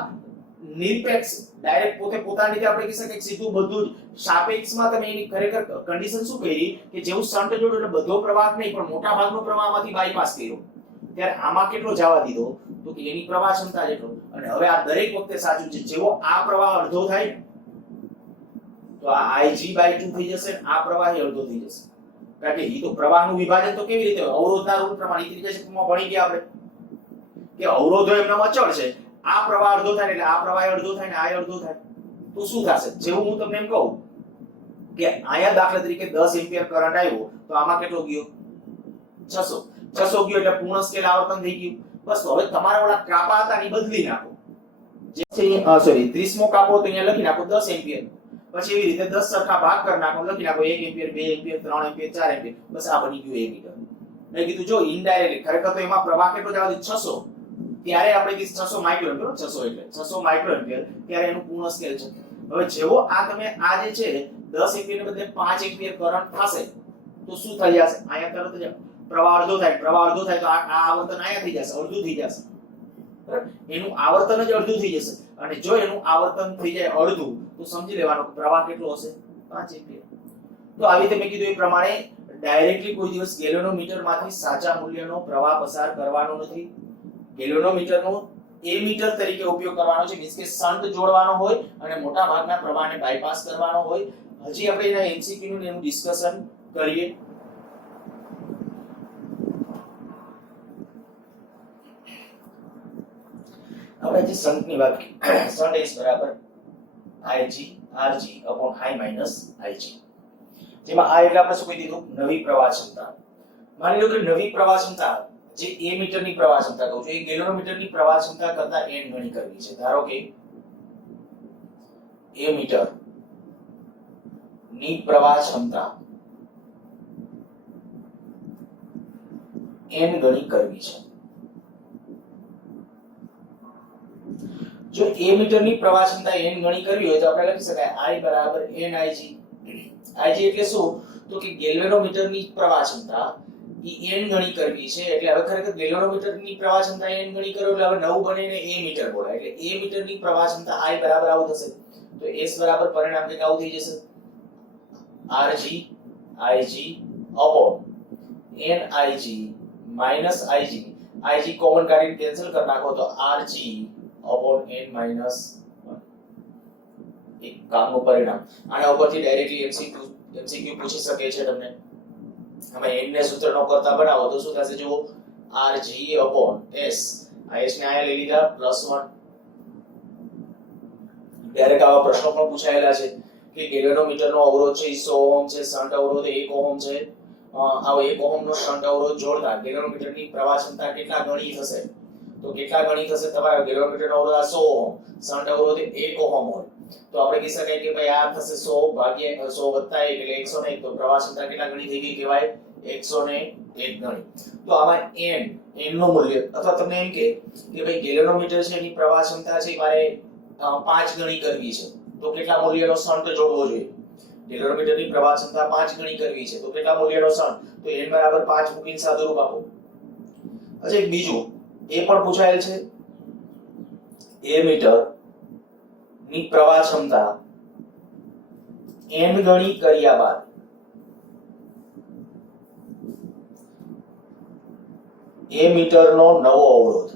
નિરપેક્ષ ડાયરેક્ટ પોતાની રીતે આપણે કહી શકીએ કે સીધું બધું જ સાપેક્ષમાં તમે એની ખરેખર કન્ડિશન શું કરી કે જેવું શન્ટ જોડ્યું એટલે બધો પ્રવાહ નહીં પણ મોટા ભાગનો પ્રવાહમાંથી બાયપાસ કર્યો ત્યારે આમાં કેટલો જવા દીધો? તો કે એની પ્રવાહ ક્ષમતા જેટલો. અને હવે આ દરેક વખતે સાચું છે. જેવો આ પ્રવાહ અડધો થાય તો આ Ig/2 થઈ જશે, આ પ્રવાહ અડધો થઈ જશે. કારણ કે ઈ તો પ્રવાહનું વિભાજન તો કેવી રીતે અવરોધના રૂલ પ્રમાણે ત્રીજા ચક્રમાં ભણી ગયા આપણે કે અવરોધો એમનો અચળ છે. આ પ્રવાહ અડધો થાય એટલે આ પ્રવાહ અડધો થાય ને આ અડધો થાય તો શું થશે? જેવું હું તમને એમ કહું કે અહીંયા દાખલા તરીકે 10 એમ્પિયર કરંટ આવ્યો તો આમાં કેટલો ગયો? 600 ગયો એટલે પૂર્ણ સ્કેલ આવર્તન થઈ ગયું. બસ તો હવે તમારા ઓલા કાપા હતા ને બદલી નાખો. જે છે સોરી 30મો કાપો તો અહીંયા લખી નાખો 10 એમ્પિયર. પછી એવી રીતે 10 સરખા ભાગ કરી નાખો, લખી નાખો 1 એમ્પિયર 2 એમ્પિયર 3 એમ્પિયર 4 એમ્પિયર. બસ આ બની ગયું 1 મીટર. મેં કીધું જો ઇનડાયરેક્ટલી ખરેખર તો એમાં પ્રવાહ કેટલો જવા દે 600 ત્યારે આપણે કીધું 600 માઇક્રોએમ્પિયર 600 એટલે 600 માઇક્રોએમ્પિયર ત્યારે એનું પૂર્ણ સ્કેલ છે. હવે જેવો આ તમે આ જે છે 10 એમ્પિયર ને બદલે 5 એમ્પિયર કરંટ થશે તો શું થઈ જશે? અહીંયા તરત જ પ્રવાહ અડધો થાય તો આ આવર્તન અહીંયા થઈ જશે, અડધું થઈ જશે બરાબર. એનું આવર્તન જ અડધું થઈ જશે અને જો એનું આવર્તન થઈ જાય અડધું તો સમજી લેવાનું પ્રવાહ કેટલો હશે? 5 એમ્પિયર. તો આવી રીતે મેં કીધું એ પ્રમાણે ડાયરેક્ટલી કોઈ દિવસ ગેલોનોમીટરમાંથી સાચા મૂલ્યનો પ્રવાહ પસાર કરવાનો નથી. ગેલોનોમીટરનો એ મીટર તરીકે ઉપયોગ કરવાનો છે, મીન્સ કે શન્ટ જોડવાનો હોય અને મોટા ભાગના પ્રવાહને બાયપાસ કરવાનો હોય. હજી આપણે એના એમસીક્યુ નું એનું ડિસ્કશન કરીએ. આપણે જે શન્ટની વાત કરી, શન્ટ is બરાબર Ig Rg upon I minus Ig. જેમાં આ એટલે આપણે શું કહી દીધું? નવી પ્રવાહ ક્ષમતા. માની લો કે નવી પ્રવાહ ક્ષમતા જે a મીટરની પ્રવાહ ક્ષમતા કહું છું એ ગેલોનોમીટરની પ્રવાહ ક્ષમતા કરતા n ગણી કરવી છે. ધારો કે a મીટર ની પ્રવાહ ક્ષમતા n ગણી કરવી છે. જો a મીટરની પ્રવાહ ક્ષમતા n ગણી કરવી હોય તો આપણે લખી શકાય I બરાબર NIG. Ig એટલે શું? તો કે ગેલ્વેનોમીટરની પ્રવાહ ક્ષમતા ઈ n ગણી કરવી છે. એટલે હવે ખરેખર ગેલ્વેનોમીટરની પ્રવાહ ક્ષમતા n ગણી કરો એટલે હવે 9 બને ને a મીટર બોલાય. એટલે a મીટરની પ્રવાહ ક્ષમતા I બરાબર આવું થશે. તો s બરાબર પરિણામ કંઈક આવું થઈ જશે. Rg Ig upon NIG minus Ig. Ig common કાઢીને કેન્સલ કરી નાખો તો Rg upon n minus 1. એક કામનું પરિણામ. આના ઉપરથી ડાયરેક્ટલી MCQ પૂછી શકે છે તમને. અમે n ને સૂત્રનો કરતા બનાવો તો શું થશે? જુઓ, Rg upon s. આ s ને આયા લઈ લીધા +1. ડાયરેક્ટ આવા પ્રશ્નો પણ પૂછાયેલા છે કે ગેલ્વેનોમીટરનો અવરોધ છે 100 ઓહમ છે, શન્ટ અવરોધ 1 ઓહમ છે. આવો 1 ઓહમનો શન્ટ અવરોધ જોડતા ગેલ્વેનોમીટરની પ્રવાહ ક્ષમતા કેટલા ગણી થશે? તો કેટલા ગણી થશે? તમારા ગેલ્વેનોમીટરનો અવરોધ આ 100 ઓહમ, શન્ટ અવરોધ 1 ઓહમ હોય તો આપણે કહી શકાય કે ભાઈ આ થશે 100 ભાગ્યા 100 વત્તા 1 એટલે 101. તો પ્રવાહ ક્ષમતા કેટલા ગણી થઈ ગઈ કહેવાય? 101 ગણી. તો આમાં n નું મૂલ્ય અથવા તમને એમ કે ભાઈ ગેલ્વેનોમીટર છે એની પ્રવાહ ક્ષમતા છે મારે 5 ગણી કરવી છે તો કેટલા મૂલ્યનો શન્ટ જોડવો જોઈએ? ગેલ્વેનોમીટરની પ્રવાહ ક્ષમતા 5 ગણી કરવી છે તો કેટલા મૂલ્યનો શન્ટ? તો n બરાબર 5 મૂકીને સાદુરૂપ આપો. અચ્છા, એક બીજું એ પણ પૂછાયેલ છે. a મીટર ની પ્રવાહ ક્ષમતા n ગણી કર્યા બાદ a મીટરનો નવો અવરોધ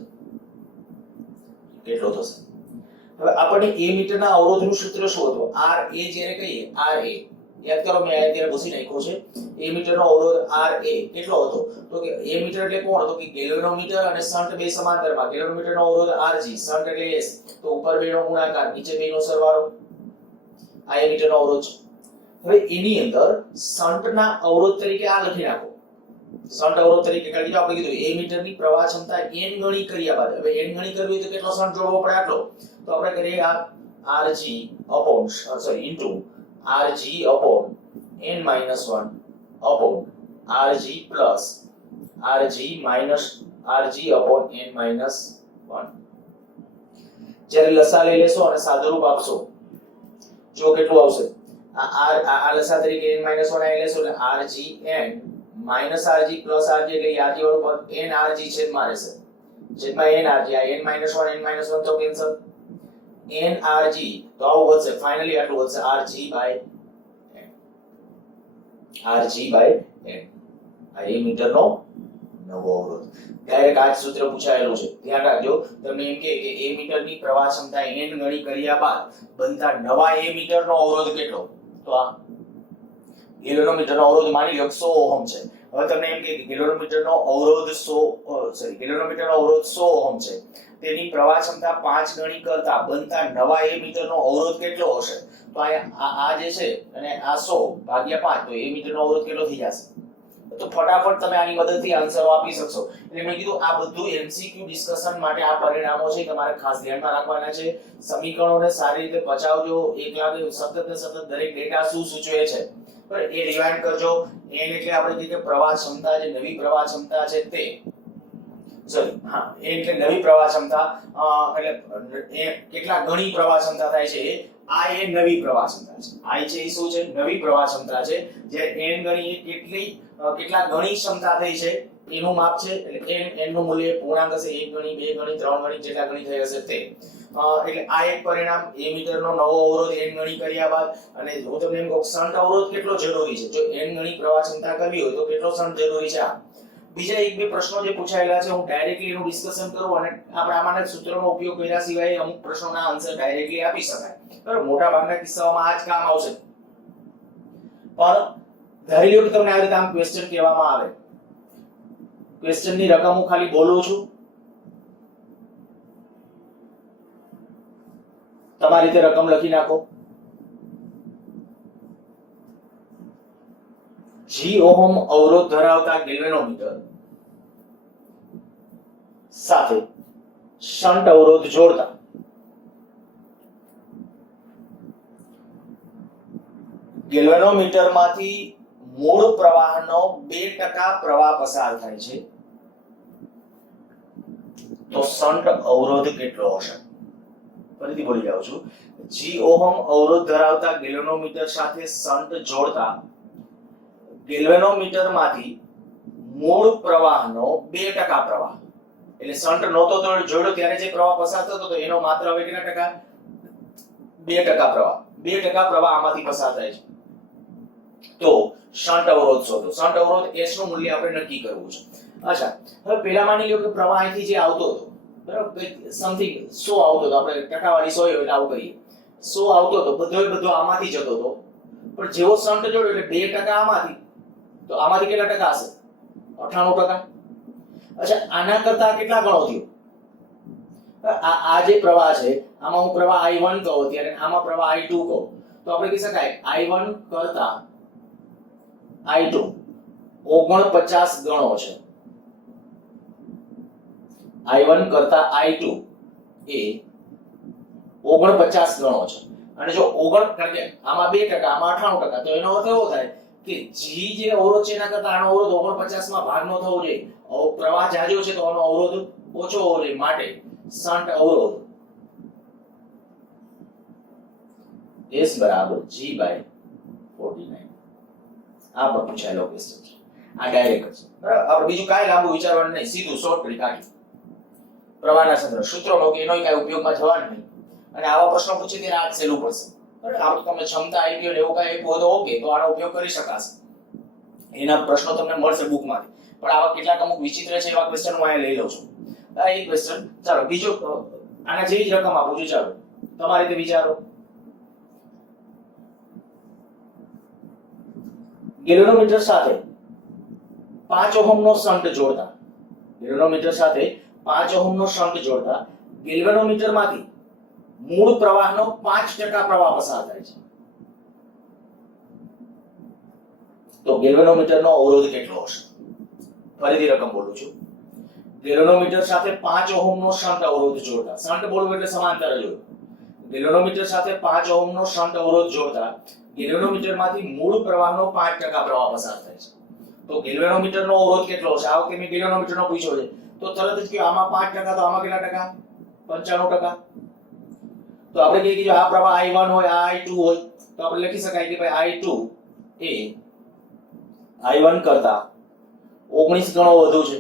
કેટલો થશે? હવે આપણને a મીટરના અવરોધનું સૂત્ર શું હતું? Ra જ્યારે કહીએ Ra યાદ કરો, મેં અત્યારે ભૂસી નાખ્યો છે. a મીટરનો અવરોધ Ra કેટલો હતો? તો કે a મીટર એટલે કોણ? તો કે ગેલ્વેનોમીટર અને શન્ટ બે સમાંતરમાં. ગેલ્વેનોમીટરનો અવરોધ Rg, શન્ટ એટલે S. તો ઉપર બેનો ગુણાકાર, નીચે બેનો સરવાળો. આ a મીટરનો અવરોધ છે. હવે એની અંદર શન્ટના અવરોધ તરીકે આ લખી નાખો. શન્ટ અવરોધ તરીકે કરી દીધો. આપણે કીધું a મીટરની પ્રવાહ ક્ષમતા n ગણી કર્યા બાદ હવે n ગણી કરવી તો કેટલો શન્ટ જોડવો પડે? આટલો. તો આપણે કરીએ આ Rg upon into Rg upon n minus 1 upon Rg plus Rg minus Rg upon n minus 1. જ્યારે લસા લઈ લેશો અને સાદુરૂપ આપશો જો કેટલું આવશે? આ લસા તરીકે n minus 1 આવી લેશો એટલે Rg n minus Rg plus Rg એટલે Rg વાળું પદ n Rg છેદમાં રહેશે. છેદમાં n Rg. આ n minus 1 તો કેન્સલ. n Rg તો આવું વધશે. ફાઇનલી આટલું વધશે Rg by n. Rg by n. આ a મીટરનો નવો અવરોધ. ડાયરેક્ટ આ જ સૂત્ર પૂછાયેલું છે. ધ્યાન રાખજો. તમને એમ કે a મીટરની પ્રવાહ ક્ષમતા n ગણી કર્યા બાદ બનતા નવા a મીટરનો અવરોધ કેટલો? તો આ ગેલ્વેનોમીટરનો અવરોધ માની લો 100 ઓહમ છે. હવે તમને એમ કે ગેલ્વેનોમીટરનો અવરોધ 100 ઓહમ છે. તેની પ્રવાહ ક્ષમતા 5 ગણી કરતા બનતા નવા a મીટરનો અવરોધ કેટલો હશે? તો આ જે છે અને આ 100 ભાગ્યા 5 તો a મીટરનો અવરોધ કેટલો થઈ જશે? તો ફટાફટ તમે આની મદદથી આન્સરો આપી શકશો. એટલે મેં કીધું આ બધું MCQ ડિસ્કશન માટે આ પરિણામો છે તમારે ખાસ ધ્યાનમાં રાખવાના છે. સમીકરણોને સારી રીતે પચાવજો. એકલા સતત ને સતત દરેક ડેટા શું સૂચવે છે બરાબર એ રિવાઇન્ડ કરજો. n એટલે આપણે કહીએ કે પ્રવાહ ક્ષમતા, જે નવી પ્રવાહ ક્ષમતા છે તે એટલે નવી પ્રવાહ ક્ષમતા એટલે કેટલા ગણી પ્રવાહ ક્ષમતા થાય છે આ એ નવી પ્રવાહ ક્ષમતા છે. I છે એ શું છે? નવી પ્રવાહ ક્ષમતા છે. જે n ગણી એ કેટલા ગણી ક્ષમતા થઈ છે એનું માપ છે. એટલે n નું મૂલ્ય પૂર્ણાંક હશે. 1 ગણી, 2 ગણી, 3 ગણી જેટલા ગણી થઈ હશે તે. એટલે આ એક પરિણામ a મીટરનો નવો અવરોધ n ગણી કર્યા બાદ. અને હું તમને એમ કહું શન્ટ અવરોધ કેટલો જરૂરી છે? જો n ગણી પ્રવાહ ક્ષમતા કરવી હોય તો કેટલો શન્ટ જરૂરી છે? બીજા એક બે પ્રશ્નો જે પૂછાયેલા છે હું ડાયરેક્ટલી એનું ડિસ્કશન કરું અને આપણે આમાંના સૂત્રોનો ઉપયોગ કર્યા સિવાય અમુક પ્રશ્નોના આન્સર ડાયરેક્ટલી આપી શકાય. બરાબર, મોટા ભાગના કિસ્સાઓમાં આ જ કામ આવશે. પણ ધારી લો કે તમને આ રીતે આમ ક્વેશ્ચન કહેવામાં આવે. ક્વેશ્ચનની રકમ હું ખાલી બોલું છું, તમારી રીતે રકમ લખી નાખો. G ઓહમ અવરોધ ધરાવતા ગેલ્વેનોમીટર સાથે શન્ટ અવરોધ જોડતા ગેલ્વેનોમીટરમાંથી મૂળ પ્રવાહનો 2% પ્રવાહ પસાર થાય છે તો શન્ટ અવરોધ કેટલો હશે? ફરીથી બોલી જાઉં છું, જી ઓહમ અવરોધ ધરાવતા ગેલ્વેનોમીટર સાથે શન્ટ જોડતા ગેલ્વેનોમીટરમાંથી મૂળ પ્રવાહનો 2% પ્રવાહ, એટલે શન્ટ નહોતો તો જોડ્યો ત્યારે જે પ્રવાહ પસાર થતો હતો એનો માત્ર હવે કેટલા ટકા? 2% પ્રવાહ. 2% પ્રવાહ આમાંથી પસાર થાય છે. તો શન્ટ અવરોધ શોધો. શન્ટ અવરોધ S નું મૂલ્ય આપણે નક્કી કરવું છે. અચ્છા, હવે પેલા માની લ્યો કે પ્રવાહ અહીંથી જે આવતો હતો, બરાબર, સમથિંગ 100 આવતો હતો, આપણે ટકાવારી 100 એટલે આવું કરીએ, 100 આવતો હતો, બધો આમાંથી જતો હતો, પણ જેવો શન્ટ જોડ્યો એટલે 2% આમાંથી, તો આમાંથી કેટલા ટકા હશે? 98%. અચ્છા, આના કરતા કેટલા ગણો થયો? આ જે પ્રવાહ છે આમાં હું પ્રવાહ I1 કહું ત્યારે આમાં પ્રવાહ I2 કહું, તો આપણે કહી શકાય I1 કરતા I2 49 ગણો છે. I1 કરતા I2 એ 49 ગણો છે. અને જો 9, કારણ કે આમાં 2%, આમાં 98%, તો એનો અર્થ એવો થાય કે જી જે અવરોધ છે એના કરતા આનો અવરોધ 49 માં ભાગ નો થવો જોઈએ. પ્રવાહ જાજો છે તો આનો અવરોધ ઓછો હોવો જોઈએ, માટે શન્ટ અવરોધ S બરાબર G/49. આ પણ પૂછાયેલો ક્વેશ્ચન છે. આ ડાયરેક્ટ છે, બરાબર. આપણે બીજું કાંઈ લાંબુ વિચારવાનું નહીં, સીધું શોર્ટ કરી કાઢી. પ્રવાહના સૂત્ર સૂત્રોનો કે એનોય કાંઈ ઉપયોગમાં જવાનું નહીં. અને આવા પ્રશ્નો પૂછે ત્યારે આ જ સહેલું પડશે, બરાબર. આમ તો તમે ક્ષમતા આપ્યો ને એવું કાંઈ આપ્યું તો ઓકે, તો આનો ઉપયોગ કરી શકાશે, એના પ્રશ્નો તમને મળશે બુકમાંથી. પણ આવા કેટલાક અમુક વિચિત્ર છે એવા ક્વેશ્ચન હું અહીંયા લઈ લઉં છું. આ એક ક્વેશ્ચન. ચાલો બીજો, આના જેવી જ રકમ આપું છું, ચાલો તમારી રીતે વિચારો. ગેલ્વેનોમીટર સાથે 5 ઓહમનો શન્ટ જોડતા, ગેલ્વેનોમીટર સાથે 5 ઓહમનો શન્ટ જોડતા ગેલ્વેનોમીટરમાંથી મૂળ પ્રવાહનો 5% પ્રવાહ પસાર થાય છે. તો ગેલ્વેનોમીટરનો અવરોધ કેટલો હશે? ફરીથી રકમ બોલું છું. ગેલ્વેનોમીટર સાથે 5 ઓહમનો શન્ટ અવરોધ જોડતા, શન્ટ બોલવું એટલે સમાંતર જોડવું. ગેલ્વેનોમીટર સાથે 5 ઓહમનો શન્ટ અવરોધ જોડતા ગેલ્વેનોમીટરમાંથી મૂળ પ્રવાહનો 5% પ્રવાહ પસાર થાય છે. તો ગેલ્વેનોમીટરનો અવરોધ કેટલો હશે? આ વખતે મેં ગેલ્વેનોમીટરનો પૂછ્યો છે, તો તરત જ કહ્યું આમાં 5%, તો આમાં કેટલા ટકા? 95%. તો આપણે કહીએ કે આ પ્રવાહ I1 હોય, આ I2 હોય, તો આપણે લખી શકાય કે ભાઈ I2 એ I1 કરતા 19 ગણો વધુ છે.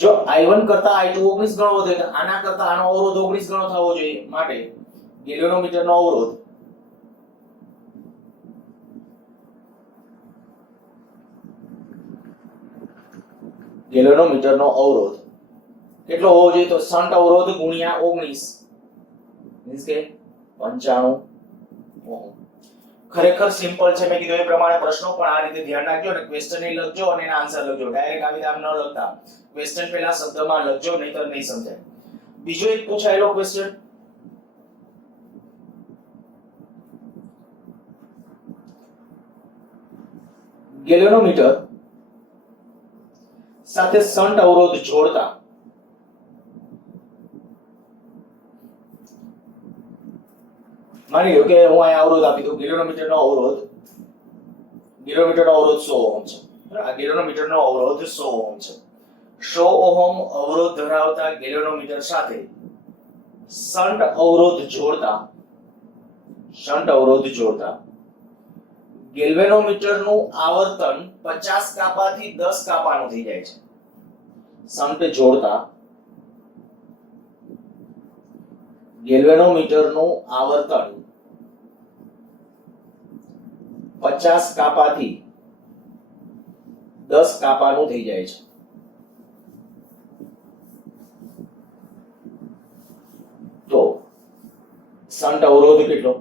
જો I1 કરતા I2 19 ગણો વધે તો આના કરતા આનો અવરોધ 19 ગણો થવો જોઈએ, માટે ગેલ્વેનોમીટરનો અવરોધ કેટલો હોવો જોઈએ? તો શન્ટ અવરોધ ગુણ્યા 19 મીન્સ કે 95 ઓહમ. ખરેખર સિમ્પલ છે, મેં કીધું એ પ્રમાણે પ્રશ્નો પણ આ રીતે ધ્યાન રાખજો અને ક્વેશ્ચન એ લખજો અને એના આન્સર લખજો. ડાયરેક્ટ આવી રીતે આમ ન લખતા, ક્વેશ્ચન પહેલા શબ્દમાં લખજો, નહીતર નહીં સમજાય. બીજો એક પૂછાયેલો ક્વેશ્ચન, ગેલ્વેનોમીટર સાથે શન્ટ અવરોધ જોડતા માની લો કે હું અહીંયા અવરોધ આપી દઉં. ગેલ્વેનોમીટરનો અવરોધ 100 ઓહમ છે. આ ગેલ્વેનોમીટરનો અવરોધ 100 ઓહમ છે. 100 ઓહમ અવરોધ ધરાવતા ગેલ્વેનોમીટર સાથે શન્ટ અવરોધ જોડતા ગેલ્વેનોમીટરનું આવર્તન 50 કાપાથી 10 કાપાનું થઈ જાય છે. શન્ટ જોડતા ગેલ્વેનોમીટરનું આવર્તન 50 કાપાથી 10 કાપાનું થઈ જાય છે. તો શન્ટ અવરોધ કેટલો?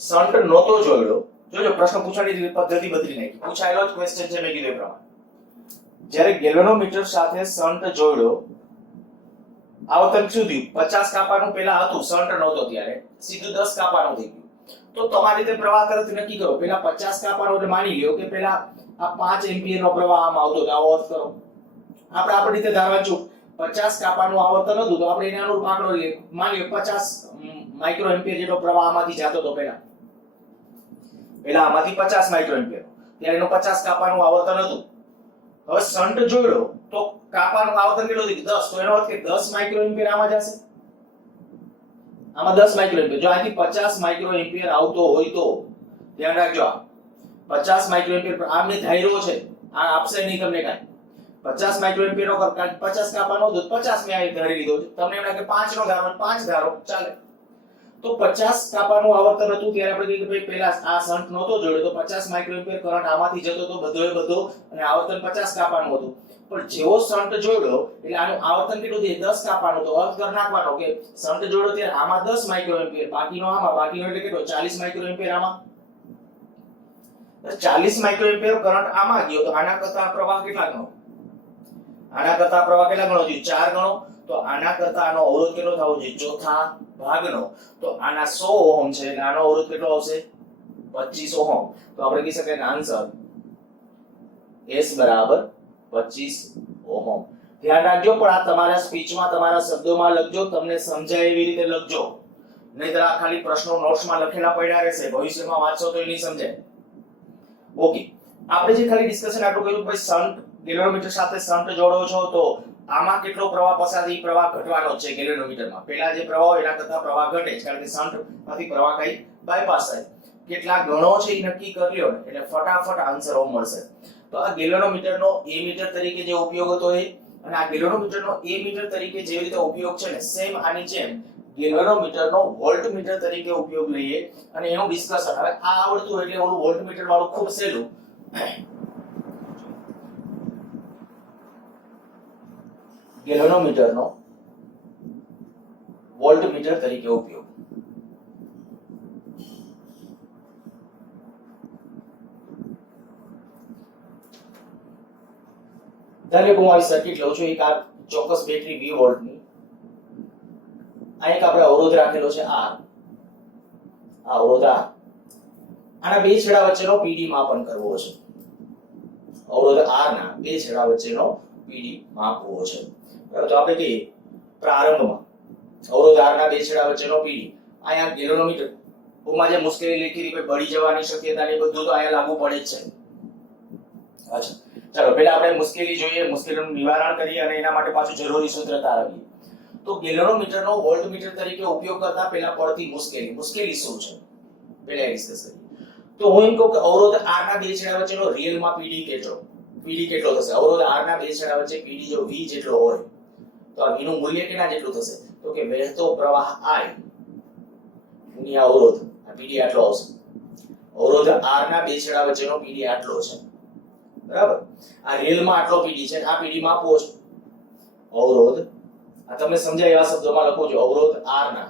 શન્ટ નહોતો જોડ્યો, જોજો પ્રશ્ન પૂછવાની પદ્ધતિ બદલી નાખી. પૂછાયેલો જ ક્વેશ્ચન છે, મેં કીધું એ પ્રમાણે. જ્યારે ગેલ્વેનોમીટર સાથે શન્ટ જોડ્યો, આવર્તન શું થયું? 50 કાપાનું પેલા હતું, શન્ટ નહોતો ત્યારે, સીધું 10 કાપાનું થઈ ગયું. તો તમારી રીતે પ્રવાહ તરત નક્કી કરો. પેલા 50 કાપાનો એટલે માની લ્યો કે પેલા આ 5 એમ્પિયરનો પ્રવાહ આમ આવતો હતો, આવો અર્થ કરો. આપણે આપણી રીતે ધારવા છું 50 કાપાનું આવર્તન હતું, તો આપણે એને અનુરૂપ આંકડો લઈએ. માની લો 50 માઇક્રો એમ્પિયર જેટલો પ્રવાહ આમાંથી જતો હતો પેલા આમાંથી 50 માઇક્રો એમ્પિયર, ત્યારે એનું 50 કાપાનું આવર્તન હતું. હવે શન્ટ જોડો તો કાપાનું આવર્તન કેટલું થયું 10, તો એનો અર્થ કે 10 માઇક્રો એમ્પિયર આમાં જશે, આમાં 10 માઇક્રો એમ્પિયર. જો અહીંથી 50 માઇક્રો એમ્પિયર આવતો હોય તો ધ્યાન રાખજો, આ 50 માઇક્રો એમ્પિયર આમને ધાર્યો છે, આ આપશે નહીં તમને કાંઈ. 50 માઇક્રો એમ્પિયર નો 50 કાપાનો તો 50 મેં અહીં ધારી લીધો છે. તમને એમ લાગે 5 નો ધારો 5 ધારો ચાલે. તો 50 કાપાનું આવર્તન હતું ત્યારે આપણે કીધું કે ભાઈ પહેલા આ શન્ટ નહોતો જોડ્યો તો 50 માઇક્રો એમ્પિયર કરંટ આમાંથી જતો તો બધો અને આવર્તન 50 કાપાનું હતું. પણ જેવો શન્ટ જોડ્યો એટલે આનું આવર્તન કેટલું થયું 10 કાપાનું, તો અર્થ કર નાખવાનો કે શન્ટ જોડ્યો ત્યારે આમાં 10 માઇક્રો એમ્પિયર, બાકીનો આમાં, બાકીનો એટલે કેટલો 40 માઇક્રો એમ્પિયર આમાં. 40 માઇક્રો એમ્પિયર કરંટ આમાં ગયો તો આના કરતા પ્રવાહ કેટલા ગણો? આના કરતા પ્રવાહ કેટલા ગણો છે? 4 ગણો. તો આના કરતા આનો અવરોધ કેટલો થવો જોઈએ? ચોથા ભાગનો. તો આના 100 ઓહમ છે એટલે આનો અવરોધ કેટલો આવશે? 25 ઓહમ. તો આપણે કહી શકાય કે આન્સર S બરાબર 25 ઓહમ. ધ્યાન રાખજો, પણ આ તમારા સ્પીચમાં તમારા શબ્દોમાં લખજો, તમને સમજાય એવી રીતે લખજો, નહીતર આ ખાલી પ્રશ્નો નોટ્સમાં લખેલા પડ્યા રહેશે, ભવિષ્યમાં વાંચશો તો એ નહીં સમજાય. ઓકે, આપણે જે ખાલી ડિસ્કશન આટલું કર્યું ભાઈ શન્ટ ગેલેનોમીટર સાથે શન્ટ જોડો છો તો આમાં કેટલો પ્રવાહ પસાર થાય? પ્રવાહ ઘટવાનો છે ગેલેનોમીટરમાં. પહેલા જે પ્રવાહ એના કરતા પ્રવાહ ઘટે છે કારણ કે શન્ટમાંથી પ્રવાહ કઈ બાયપાસ થાય. કેટલા ગણો છે એ નક્કી કરી લ્યો ને એટલે ફટાફટ આન્સર મળશે. તો આ ગેલેનોમીટરનો એ મીટર તરીકે જે ઉપયોગ હતો એ, અને આ ગેલેનોમીટરનો એ મીટર તરીકે જે રીતે ઉપયોગ છે ને સેમ આની જેમ ગેલેનોમીટરનો વોલ્ટમીટર તરીકે ઉપયોગ લઈએ અને એનું ડિસ્કશન. હવે આ આવડતું એટલે ઓલું વોલ્ટમીટર વાળું ખૂબ સહેલું. ગેલેનોમીટરનો વોલ્ટમીટર તરીકે ઉપયોગ. ધારો કે હું આવી સર્કિટ લઉં છું, એક આ ચોક્કસ બેટરી 20 વોલ્ટની, આ એક આપણે અવરોધ રાખેલો છે R, આ અવરોધ R. આના બે છેડા વચ્ચેનો PD માપન કરવો છે. અવરોધ R ના બે છેડા વચ્ચેનો PD માપવો છે. બરાબર, તો આપણે કહીએ પ્રારંભમાં અવરોધ R ના બે છેડા વચ્ચેનો PD. અહીંયા ગેલેનોમીટર ઓમાં જે મુશ્કેલી લખી હતી બળી જવાની શક્યતા ને બધું તો અહીંયા લાગુ પડે જ છે. અચ્છા, ચાલો પહેલા આપણે મુશ્કેલી જોઈએ, મુશ્કેલીનું નિવારણ કરીએ અને એના માટે પાછું જરૂરી સૂત્ર તારવીએ. તો ગેલેનોમીટરનો વોલ્ટમીટર તરીકે ઉપયોગ કરતા પહેલા પડતી મુશ્કેલી શું છે પહેલા ડિસ્કસ કરીએ. તો હું એમ કહું કે અવરોધ R ના બે છેડા વચ્ચેનો રિયલમાં PD કેટલો થશે? અવરોધ R ના બે છેડા વચ્ચે PD જો V જેટલો હોય તો આ V નું મૂલ્ય કેટલા જેટલું થશે? તો કે વહેતો પ્રવાહ I ગુણ્યા અવરોધ, આ PD આટલો આવશે. અવરોધ R ના બે છેડા વચ્ચેનો PD આટલો છે, બરાબર. આ રિયલમાં આટલો PD છે, આ PD માપવો છે. અવરોધ આ તમને સમજાય એવા શબ્દોમાં લખો છો, અવરોધ R ના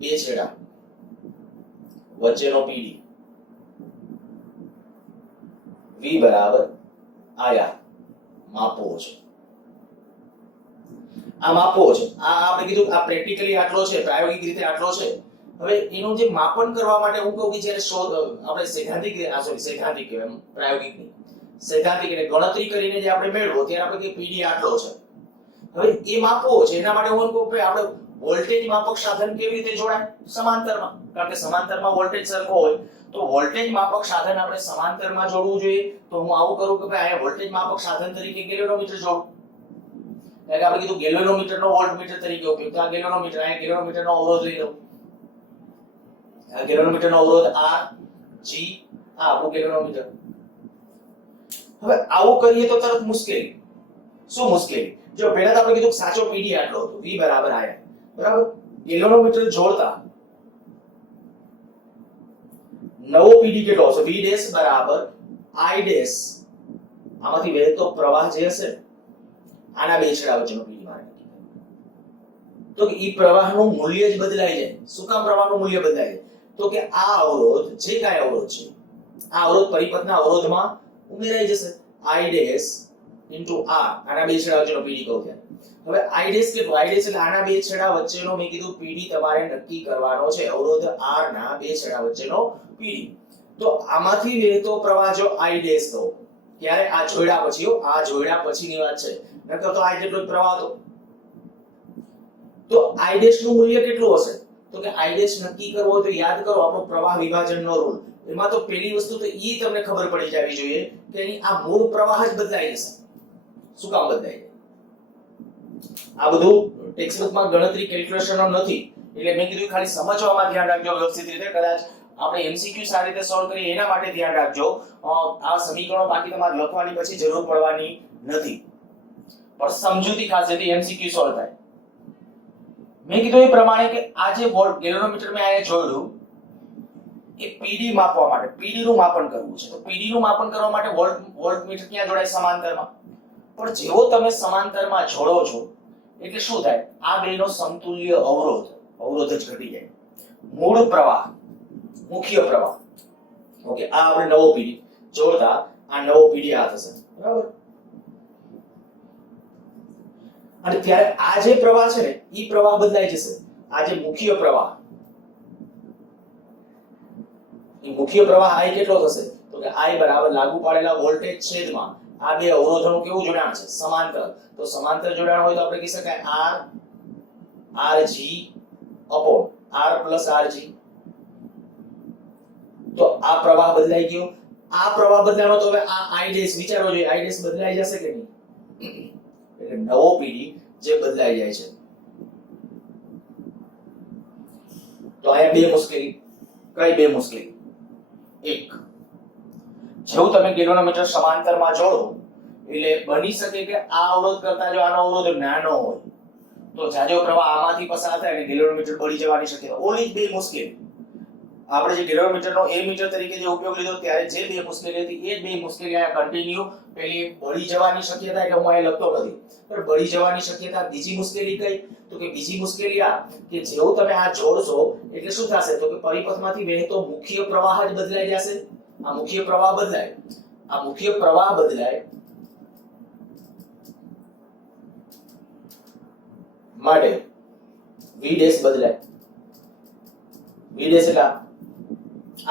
બે છેડા વચ્ચેનો PD V બરાબર આયા માપવો છે. આ માપવો છે. આ આપણે કીધું આ પ્રેક્ટિકલી આટલો છે, પ્રાયોગિક રીતે આટલો છે. હવે એનું જે માપન કરવા માટે હું કહું કે જ્યારે આપણે સૈદ્ધાંતિક સૈદ્ધાંતિક કહેવાય, પ્રાયોગિક નહીં, સૈદ્ધાંતિક એટલે ગણતરી કરીને જે આપણે મેળવો ત્યારે આપણે કે PD આટલો છે. હવે એ માપવો છે એના માટે હું કહું કે આપણે વોલ્ટેજ માપક સાધન કેવી રીતે જોડાય? સમાંતરમાં, કારણ કે સમાંતરમાં વોલ્ટેજ સરખો હોય તો વોલ્ટેજ માપક સાધન આપણે સમાંતરમાં જોડવું જોઈએ. તો હું આવું કરું કે ભાઈ આ વોલ્ટેજ માપક સાધન તરીકે ગેલેનોમીટર જોડું. એટલે આપણે કીધું ગેલેનોમીટરનો વોલ્ટમીટર તરીકે ઉપયોગ. તો આ ગેલેનોમીટર, આ ગેલેનોમીટરનો અવરોધ લઈ લઉં. આ ગેલેનોમીટરનો અવરોધ R G, આ આપણું ગેલેનોમીટર. હવે આવું કરીએ તો તરત મુશ્કેલી. શું મુશ્કેલી? જો પહેલા તો આપણે કીધું સાચો PD આટલો હતો, V બરાબર આયા, બરાબર. ગેલેનોમીટર જોડતા નવો PD કેટલો હશે? V ડેશ બરાબર I ડેશ. આમાંથી વહેતો પ્રવાહ જે હશે આના બે છેડા વચ્ચેનો PD મારે નક્કી કરવો. તો કે ઈ પ્રવાહનું મૂલ્ય જ બદલાઈ જાય. શું કામ પ્રવાહનું મૂલ્ય બદલાય જાય? તો કે આ અવરોધ જે કાંઈ અવરોધ છે, આ અવરોધ પરિપથના અવરોધમાં ઉમેરાઈ જશે. I ડેશ ઇન્ટુ R, આના બે છેડા વચ્ચેનો PD કહું ત્યાં. હવે I ડેશ કેટલો? I ડેશ એટલે આના બે છેડા વચ્ચેનો મેં કીધું PD તમારે નક્કી કરવાનો છે, અવરોધ R ના બે છેડા વચ્ચેનો PD. તો આમાંથી વહેતો પ્રવાહ જો I ડેશ કહો ત્યારે આ જોડ્યા પછી, આ જોડ્યા પછીની વાત છે, નકર તો I જેટલો જ પ્રવાહ હતો. તો I ડેશ નું મૂલ્ય કેટલું હશે? તો કે I ડેશ નક્કી કરવો તો યાદ કરો આપણો પ્રવાહ વિભાજનનો રૂલ. એમાં તો પહેલી વસ્તુ તો ઈ તમને ખબર પડી જવી જોઈએ કે એની આ મૂળ પ્રવાહ જ બદલાઈ જશે. શું કામ બદલાય છે? આ બધું ટેક્સ્ટબુકમાં ગણતરી કેલ્ક્યુલેશનો નથી, એટલે મેં કીધું ખાલી સમજવામાં ધ્યાન રાખજો વ્યવસ્થિત રીતે. કદાચ આપણે એમસીક્યુ સારી રીતે સોલ્વ કરીએ એના માટે ધ્યાન રાખજો. આ સમીકરણો બાકી તમારે લખવાની પછી જરૂર પડવાની નથી, પણ સમજૂતી ખાસ જેથી એમસીક્યુ સોલ્વ થાય. મેં કીધું એ પ્રમાણે કે આ જે વોલ્ટ ગેલોનોમીટર મેં અહીંયા જોયું એ પીડી માપવા માટે, પીડી નું માપન કરવું છે. તો પીડી નું માપન કરવા માટે વોલ્ટમીટર ક્યાં જોડાય? સમાંતરમાં. પણ જેવો તમે સમાંતરમાં જોડો છો એટલે શું થાય? આ બેનો સમતુલ્ય અવરોધ જ ઘટી જાય. મૂળ પ્રવાહ, મુખ્ય પ્રવાહ, ઓકે, આ આપણે નવો પીડી જોડતા આ નવો પીડી આ થશે, બરાબર? અને ત્યારે આ જે પ્રવાહ છે ને ઈ પ્રવાહ બદલાઈ જશે. આ જે મુખ્ય પ્રવાહ, એ મુખ્ય પ્રવાહ I કેટલો થશે? તો કે I બરાબર લાગુ પાડેલા વોલ્ટેજ છેદમાં આ બે અવરોધોનું કેવું જોડાણ છે? સમાંતર. તો સમાંતર જોડાણ હોય તો આપણે કહી શકાય RG upon R plus RG. તો આ પ્રવાહ બદલાઈ ગયો. આ પ્રવાહ બદલાનો તો હવે આ I ડેશ વિચારવો જોઈએ. I ડેશ બદલાઈ જશે કે નહીં? એટલે નવો પીડી જે બદલાઈ જાય છે. તો અહીંયા બે મુશ્કેલી. કઈ બે મુશ્કેલી? એક, જેવું તમે ગેલોનોમીટર સમાંતરમાં જોડો એટલે બની શકે કે આ અવરોધ કરતા જો આનો અવરોધ નાનો હોય તો જાજો પ્રવાહ આમાંથી પસાર થાય અને ગેલોનોમીટર બળી જવાની શક્યતા. ઓલી બે મુશ્કેલી. આપણે જે ગેલોનોમીટરનો એ મીટર તરીકે જે ઉપયોગ લીધો ત્યારે જે બે મુશ્કેલી હતી એ બે મુશ્કેલી અહીંયા કન્ટિન્યુ. પેલી બળી જવાની શક્યતા એટલે હું અહીં લખતો નથી, પણ બળી જવાની શક્યતા. બીજી મુશ્કેલી કઈ? તો કે બીજી મુશ્કેલી આ કે જેવું તમે આ જોડશો એટલે શું થશે? તો કે પરિપથમાંથી વહેતો મુખ્ય પ્રવાહ જ બદલાઈ જશે. આ મુખ્ય પ્રવાહ બદલાય, આ મુખ્ય પ્રવાહ બદલાય માટે V ડેશ બદલાય. V ડેશ એટલે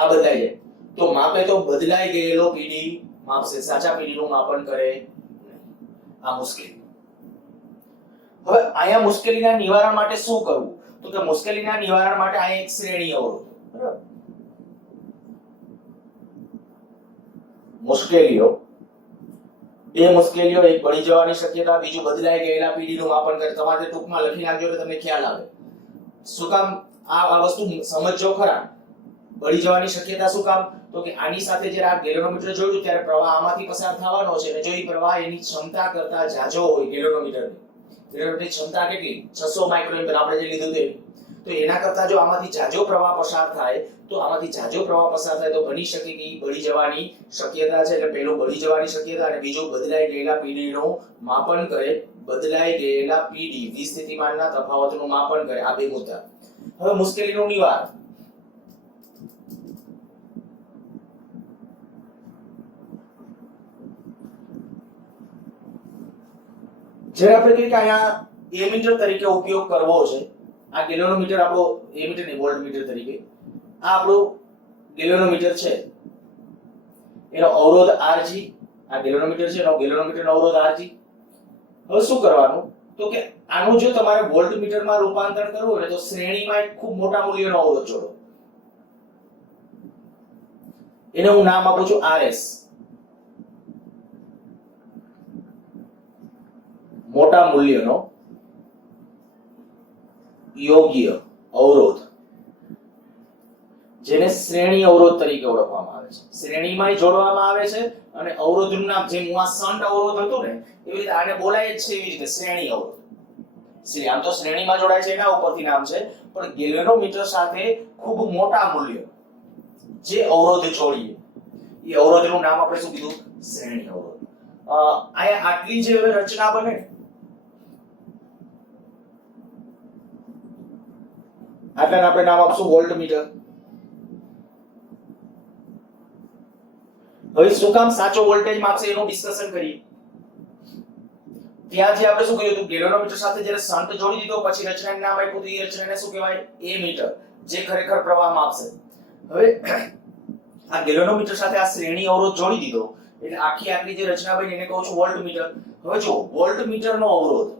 આ બદલાઈ જાય. તો માપે તો બદલાઈ ગયેલો પીડી માપશે, સાચા પીડી નું માપન કરે નહીં. આ મુશ્કેલી. હવે અહીંયા મુશ્કેલીના નિવારણ માટે શું કરવું? તો કે મુશ્કેલીના નિવારણ માટે અહીંયા એક શ્રેણી અવરોધ, બરાબર? મુશ્કેલીઓ, બે મુશ્કેલીઓ, એક બળી જવાની શક્યતા, બીજું બદલાઈ ગયેલા પીડી નું માપન કરે. તમારે ટૂંકમાં લખી નાખજો એટલે તમને ખ્યાલ આવે. શું કામ આ વસ્તુ સમજજો ખરા? બળી જવાની શક્યતા શું કામ? તો કે આની સાથે જ્યારે આ ગેલોનોમીટર જોડ્યું ત્યારે પ્રવાહ આમાંથી પસાર થવાનો છે અને જો એ પ્રવાહ એની ક્ષમતા કરતા જાજો હોય, ગેલોનોમીટરની ક્ષમતા કેટલી? 600 માઇક્રોએમ્પિયર આપણે જે લીધું તે, તો એના કરતા જો આમાંથી જાજો પ્રવાહ પસાર થાય તો બની શકે કે બળી જવાની શક્યતા છે. એટલે પહેલું બળી જવાની શક્યતા અને બીજું બદલાઈ ગયેલા પીડી નું માપન કરે. બદલાઈ ગયેલા પીડી વી સ્થિતિમાનના તફાવતનું માપન કરે. આ બે મુદ્દા. હવે મુશ્કેલીનું નિવારણ. જ્યારે આપણે કહીએ કે અહીંયા એમીટર તરીકે ઉપયોગ કરવો છે, આ ગેલોનોમીટર આપણો એમીટર નહીં વોલ્ટમીટર તરીકે આ આપણું ગેલોનોમીટર છે, એનો અવરોધ Rg, આ ગેલોનોમીટર છે એનો ગેલોનોમીટરનો અવરોધ Rg. હવે શું કરવાનું? તો કે આનું જો તમારે વોલ્ટમીટરમાં રૂપાંતર કરવું હોય તો શ્રેણીમાં એક ખૂબ મોટા મૂલ્યનો અવરોધ જોડો. એને હું નામ આપું છું Rs, મોટા મૂલ્યનો યોગ્ય અવરોધ, જેને શ્રેણી અવરોધ તરીકે ઓળખવામાં આવે છે. શ્રેણીમાં જોડવામાં આવે છે અને અવરોધનું નામ, જેમ હું આ શન્ટ અવરોધ હતો ને એવી રીતે આને બોલાય જ છે, એવી રીતે શ્રેણી અવરોધ. આમ તો શ્રેણીમાં જોડાય છે એના ઉપરથી નામ છે, પણ ગેલોનોમીટર સાથે ખૂબ મોટા મૂલ્ય જે અવરોધ જોડીએ એ અવરોધનું નામ આપણે શું કીધું? શ્રેણી અવરોધ. અહીંયા આટલી જે રચના બને આટલાને આપણે નામ આપશું વોલ્ટમીટર. હવે શું કામ સાચો વોલ્ટેજ માપશે એનું ડિસ્કશન કરીએ. ત્યાંથી આપણે શું કર્યું હતું? ગેલોનોમીટર સાથે જ્યારે શન્ટ જોડી દીધો પછી રચનાનું નામ આપ્યું તો એ રચનાને શું કહેવાય? એમીટર, જે ખરેખર પ્રવાહ માપશે. હવે આ ગેલોનોમીટર સાથે આ શ્રેણી અવરોધ જોડી દીધો એટલે આટલી જે રચના બની એને કહું છું વોલ્ટમીટર. હવે જો વોલ્ટમીટરનો અવરોધ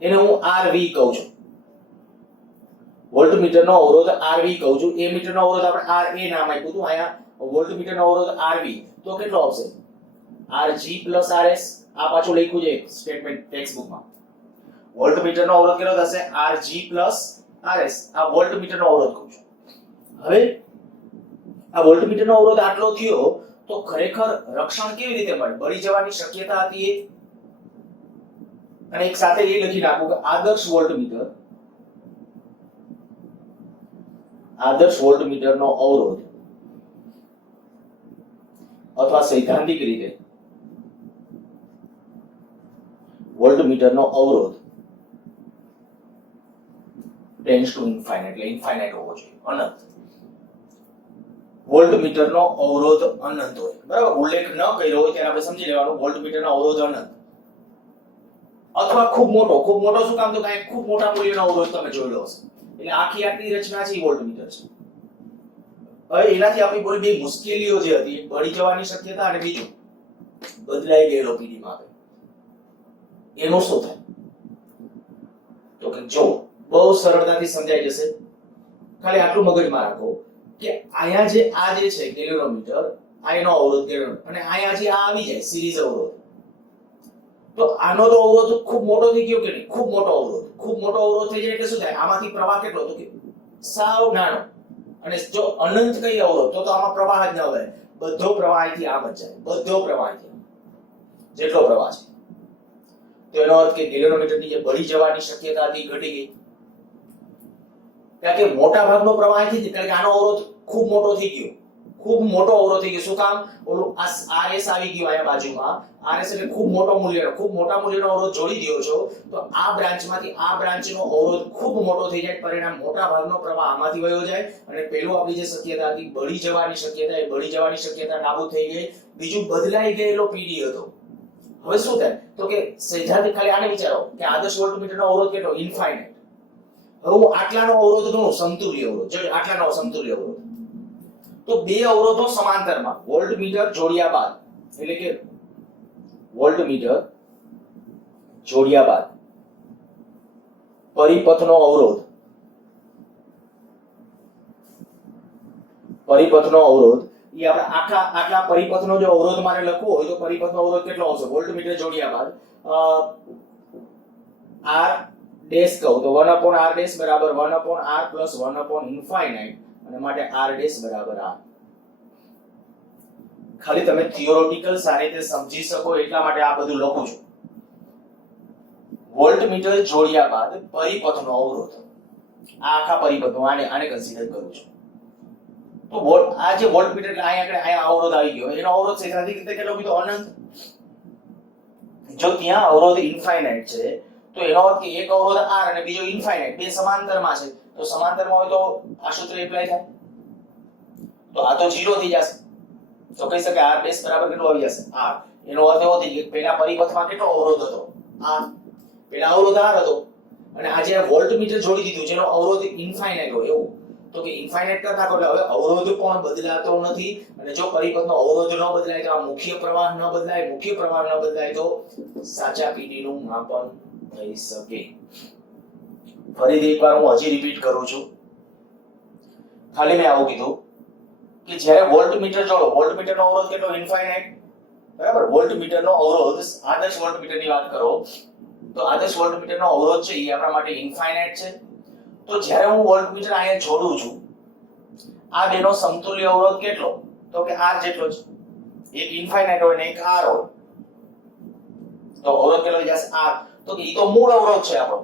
એને હું RV કહું છું. વોલ્ટમીટર નો અવરોધ RV કહું છું. એ મીટર નો અવરોધ આપણે RA નામ આપ્યું હતું. અહીંયા વોલ્ટમીટર નો અવરોધ RV તો કેટલો આવશે? RG RS. આ પાછું લખ્યું છે સ્ટેટમેન્ટ ટેક્સ્ટબુકમાં. વોલ્ટમીટર નો અવરોધ કેટલો થશે? RG RS. આ વોલ્ટમીટર નો અવરોધ કહું છું. હવે આ વોલ્ટમીટર નો અવરોધ આટલો થયો તો ખરેખર રક્ષણ કેવી રીતે મળે? બળી જવાની શક્યતા હતી એ. અને એક સાથે એ લખી નાખું કે આદર્શ વોલ્ટમીટરનો અવરોધ અથવા સૈદ્ધાંતિક રીતે વોલ્ટમીટરનો અવરોધ ટેન્ડ્સ ટુ ઇન્ફાઇનાઇટ, એટલે ઇન્ફાઇનાઇટ હોવો જોઈએ, અનંત. વોલ્ટમીટરનો અવરોધ અનંત હોય, બરાબર. ઉલ્લેખ ન કર્યો હોય ત્યારે આપણે સમજી લેવાનું વોલ્ટમીટરનો અવરોધ અનંત અથવા ખૂબ મોટો. ખૂબ મોટો શું કામ? તો કાંઈ ખૂબ મોટા મૂલ્યનો અવરોધ તમે જોયેલો હશે. એટલે આખી રચના છે એ વોલ્ટમીટર છે. હવે એનાથી આપણી બોલી બે મુશ્કેલીઓ જે હતી, બળી જવાની શક્યતા અને બીજું બદલાઈ ગયેલો પીડી માપે. એનું શું થાય? તો કે જો બહુ સરળતાથી સમજાઈ જશે. ખાલી આટલું મગજમાં રાખો કે અહીંયા જે આ જે છે ગેલેનોમીટર, આ એનો અવરોધ ગેલેનોમીટર, અને અહીંયા જે આ આવી જાય સિરીઝ અવરોધ, તો આનો તો અવરોધ ખૂબ મોટો થઈ ગયો કે નહીં? ખૂબ મોટો અવરોધ. ખૂબ મોટો અવરોધ થઈ જાય એટલે શું થાય? આમાંથી પ્રવાહ કેટલો? તો કે સાવ નાનો. અને જો અનંત કઈ અવરોધ તો આમાં પ્રવાહ જ ન વહે. બધો પ્રવાહ અહીંથી આમ જ જાય. બધો પ્રવાહ અહીંથી જેટલો પ્રવાહ છે. તો એનો અર્થ કે ગેલેનોમીટરની જે બળી જવાની શક્યતા હતી ઘટી ગઈ. કારણ કે મોટા ભાગનો પ્રવાહ અહીંથી જ, કારણ કે આનો અવરોધ ખૂબ મોટો થઈ ગયો. ખૂબ મોટો અવરોધ થઈ ગયો. શું કામ? ઓલું RS આવી ગયું અહીંયા બાજુમાં. RS એટલે ખૂબ મોટો મૂલ્યનો, ખૂબ મોટા મૂલ્યનો અવરોધ જોડી દો છો તો આ બ્રાન્ચમાંથી આ બ્રાન્ચનો અવરોધ ખૂબ મોટો થઈ જાય. પરિણામ મોટા ભાગનો પ્રવાહ આમાંથી વયો જાય અને પેલું આપણી જે શક્યતા હતી બળી જવાની શક્યતા, એ બળી જવાની શક્યતા નાબૂદ થઈ ગઈ. બીજું બદલાઈ ગયેલો પીડી હતો. હવે શું થાય? તો કે સૈદ્ધાંતિક ખાલી આને વિચારો કે આદર્શ વોલ્ટમીટરનો અવરોધ કેટલો? ઇન્ફાઇનાઇટ. હવે હું આટલાનો અવરોધ ગણું સમતુલ્ય અવરોધ. જો આટલાનો સમતુલ્ય અવરોધ, તો બે અવરોધો સમાંતરમાં વોલ્ટમીટર જોડ્યા બાદ, એટલે કે વોલ્ટમીટર જોડ્યા બાદ પરિપથનો અવરોધ, પરિપથનો અવરોધ એ આપણે આટલા પરિપથનો જો અવરોધ મારે લખવો હોય તો પરિપથનો અવરોધ કેટલો આવશે? વોલ્ટમીટર જોડ્યા બાદ r ડેશ કહું તો 1/r ડેશ બરાબર 1/r પ્લસ 1 ઇન્ફાઇનાઇટ, અને માટે r ડેશ બરાબર r. ખાલી તમે થિયોરેટિકલ સારી રીતે સમજી શકો એટલા માટે આ બધું લખું છું. વોલ્ટમીટર જોડ્યા બાદ પરિપથનો અવરોધ, આ આખા પરિપથનો આને કન્સિડર કરું છું. તો આ જે વોલ્ટમીટર એટલે અહીંયા અવરોધ આવી ગયો, એનો અવરોધ સૈદ્ધાંતિક રીતે કેટલો કીધો? અનંત. જો ત્યાં અવરોધ ઇન્ફાઇનાઇટ છે તો એનો અર્થ કે એક અવરોધ r અને બીજો ઇન્ફાઇનાઇટ, બે સમાંતરમાં છે. તો સમાંતરમાં હોય તો આ સૂત્ર એપ્લાય થાય, તો આ તો 0 થઈ જશે. તો કહી શકાય r બેઝ બરાબર કેટલો આવી જશે? r. એનો અર્થ એવો થઈ ગયો કે પહેલા પરિપથમાં કેટલો અવરોધ હતો? r. પહેલા અવરોધ r હતો અને આ જે વોલ્ટમીટર જોડી દીધું જેનો અવરોધ ઇન્ફાઇનાઇટ હોય એવું, તો કે ઇન્ફાઇનાઇટ કરતા એટલે હવે અવરોધ પણ બદલાતો નથી. અને જો પરિપથનો અવરોધ ન બદલાય તો આ મુખ્ય પ્રવાહ ન બદલાય, મુખ્ય પ્રવાહ ન બદલાય તો સાચા પીડી નું માપન થઈ શકે. ફરીથી એકવાર હું હજી રિપીટ કરું છું. ખાલી મેં આવું કીધું કે જ્યારે વોલ્ટમીટર જોડો, વોલ્ટમીટરનો અવરોધ કેટલો? ઇન્ફાઇનાઇટ, બરાબર. વોલ્ટમીટરનો અવરોધ, આદર્શ વોલ્ટમીટરની વાત કરો તો આદર્શ વોલ્ટમીટરનો અવરોધ છે એ આપણા માટે ઇન્ફાઇનાઇટ છે. તો જ્યારે હું વોલ્ટમીટર અહીંયા જોડું છું, આ બેનો સમતુલ્ય અવરોધ કેટલો? તો કે r જેટલો છે. એક ઇન્ફાઇનાઇટ હોય ને એક r હોય, તો અવરોધ કેટલો થઈ જશે? r. તો કે ઈ તો મૂળ અવરોધ છે આપણો.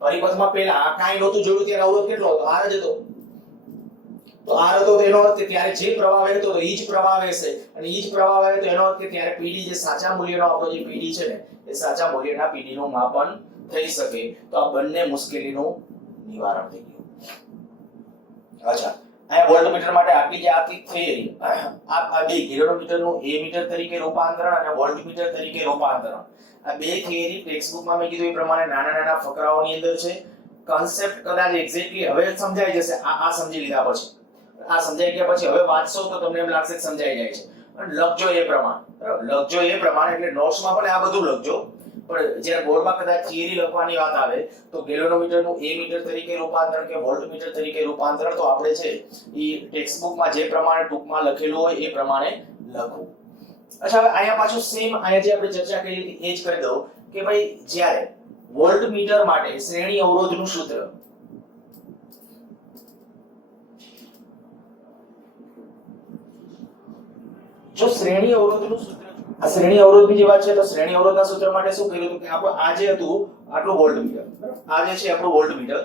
પરિપથમાં પહેલા આ કાંઈ નહોતું જોડ્યું ત્યારે અવરોધ કેટલો હતો? r જ હતો. તો r હતો તો એનો અર્થ કે ત્યારે જે પ્રવાહ વહેતો હતો ઈ જ પ્રવાહ વહેશે, અને ઈ જ પ્રવાહ વહે તો એનો અર્થ કે ત્યારે પીડી જે સાચા મૂલ્યનો આપણો જે પીડી છે ને એ સાચા મૂલ્યના પીડી નું માપન થઈ શકે. તો આ બંને મુશ્કેલીનું નિવારણ થઈ ગયું. અચ્છા, અહીંયા વોલ્ટમીટર માટે આટલી જે આખી થિયરી, આ બે ગેલેનોમીટરનું એ મીટર તરીકે રૂપાંતરણ અને વોલ્ટમીટર તરીકે રૂપાંતરણ, આ બે થિયરી ટેક્સ્ટબુકમાં મેં કીધું એ પ્રમાણે નાના ફકરાઓની અંદર છે. કન્સેપ્ટ કદાચ એક્ઝેક્ટલી હવે સમજાઈ જશે. આ સમજી લીધા પછી, આ સમજાઈ ગયા પછી હવે વાંચશો તો તમને એમ લાગશે કે સમજાઈ જાય છે. પણ લખજો એ પ્રમાણે, બરાબર? લખજો એ પ્રમાણે, એટલે નોટ્સમાં પણ આ બધું લખજો. પણ જ્યારે બોર્ડમાં કદાચ થિયરી લખવાની વાત આવે તો ગેલોનોમીટરનું એ મીટર તરીકે રૂપાંતરણ કે વોલ્ટમીટર તરીકે રૂપાંતરણ તો આપણે છે એ ટેક્સ્ટ બુકમાં જે પ્રમાણે ટૂંકમાં લખેલું હોય એ પ્રમાણે લખવું. અચ્છા, હવે અહીંયા પાછું સેમ અહીંયા જે આપણે ચર્ચા કરી હતી એ જ કરી દઉં કે ભાઈ જ્યારે વોલ્ટમીટર માટે શ્રેણી અવરોધનું સૂત્ર, જો શ્રેણી અવરોધનું સૂત્ર, આ શ્રેણી અવરોધની જે વાત છે તો શ્રેણી અવરોધના સૂત્ર માટે શું કર્યું હતું કે આપણે આ જે હતું આટલું વોલ્ટમીટર, આ જે છે આપણું વોલ્ટમીટર,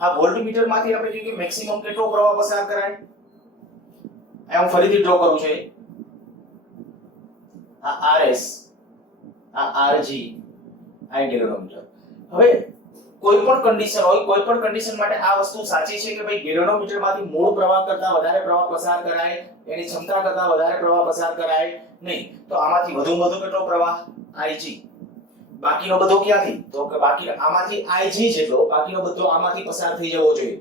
આ વોલ્ટમીટર માંથી આપણે જોઈએ કે મેક્સિમમ કેટલો પ્રવાહ પસાર કરાય. આ હું ફરીથી ડ્રો કરું છું. આ RS, આ RG, આ ગેલોનોમીટર. હવે કોઈ પણ કન્ડિશન હોય, કોઈ પણ કન્ડિશન માટે આ વસ્તુ સાચી છે કે ભાઈ ગેલોનોમીટર માંથી મૂળ પ્રવાહ કરતા વધારે પ્રવાહ પસાર કરાય, એની ક્ષમતા કરતા વધારે પ્રવાહ પસાર કરાય નહીં. તો આમાંથી વધુમાં વધુ કેટલો પ્રવાહ? IG. બાકીનો બધો ક્યાંથી? તો કે બાકી આમાંથી IG જેટલો, બાકીનો બધો આમાંથી પસાર થઈ જવો જોઈએ.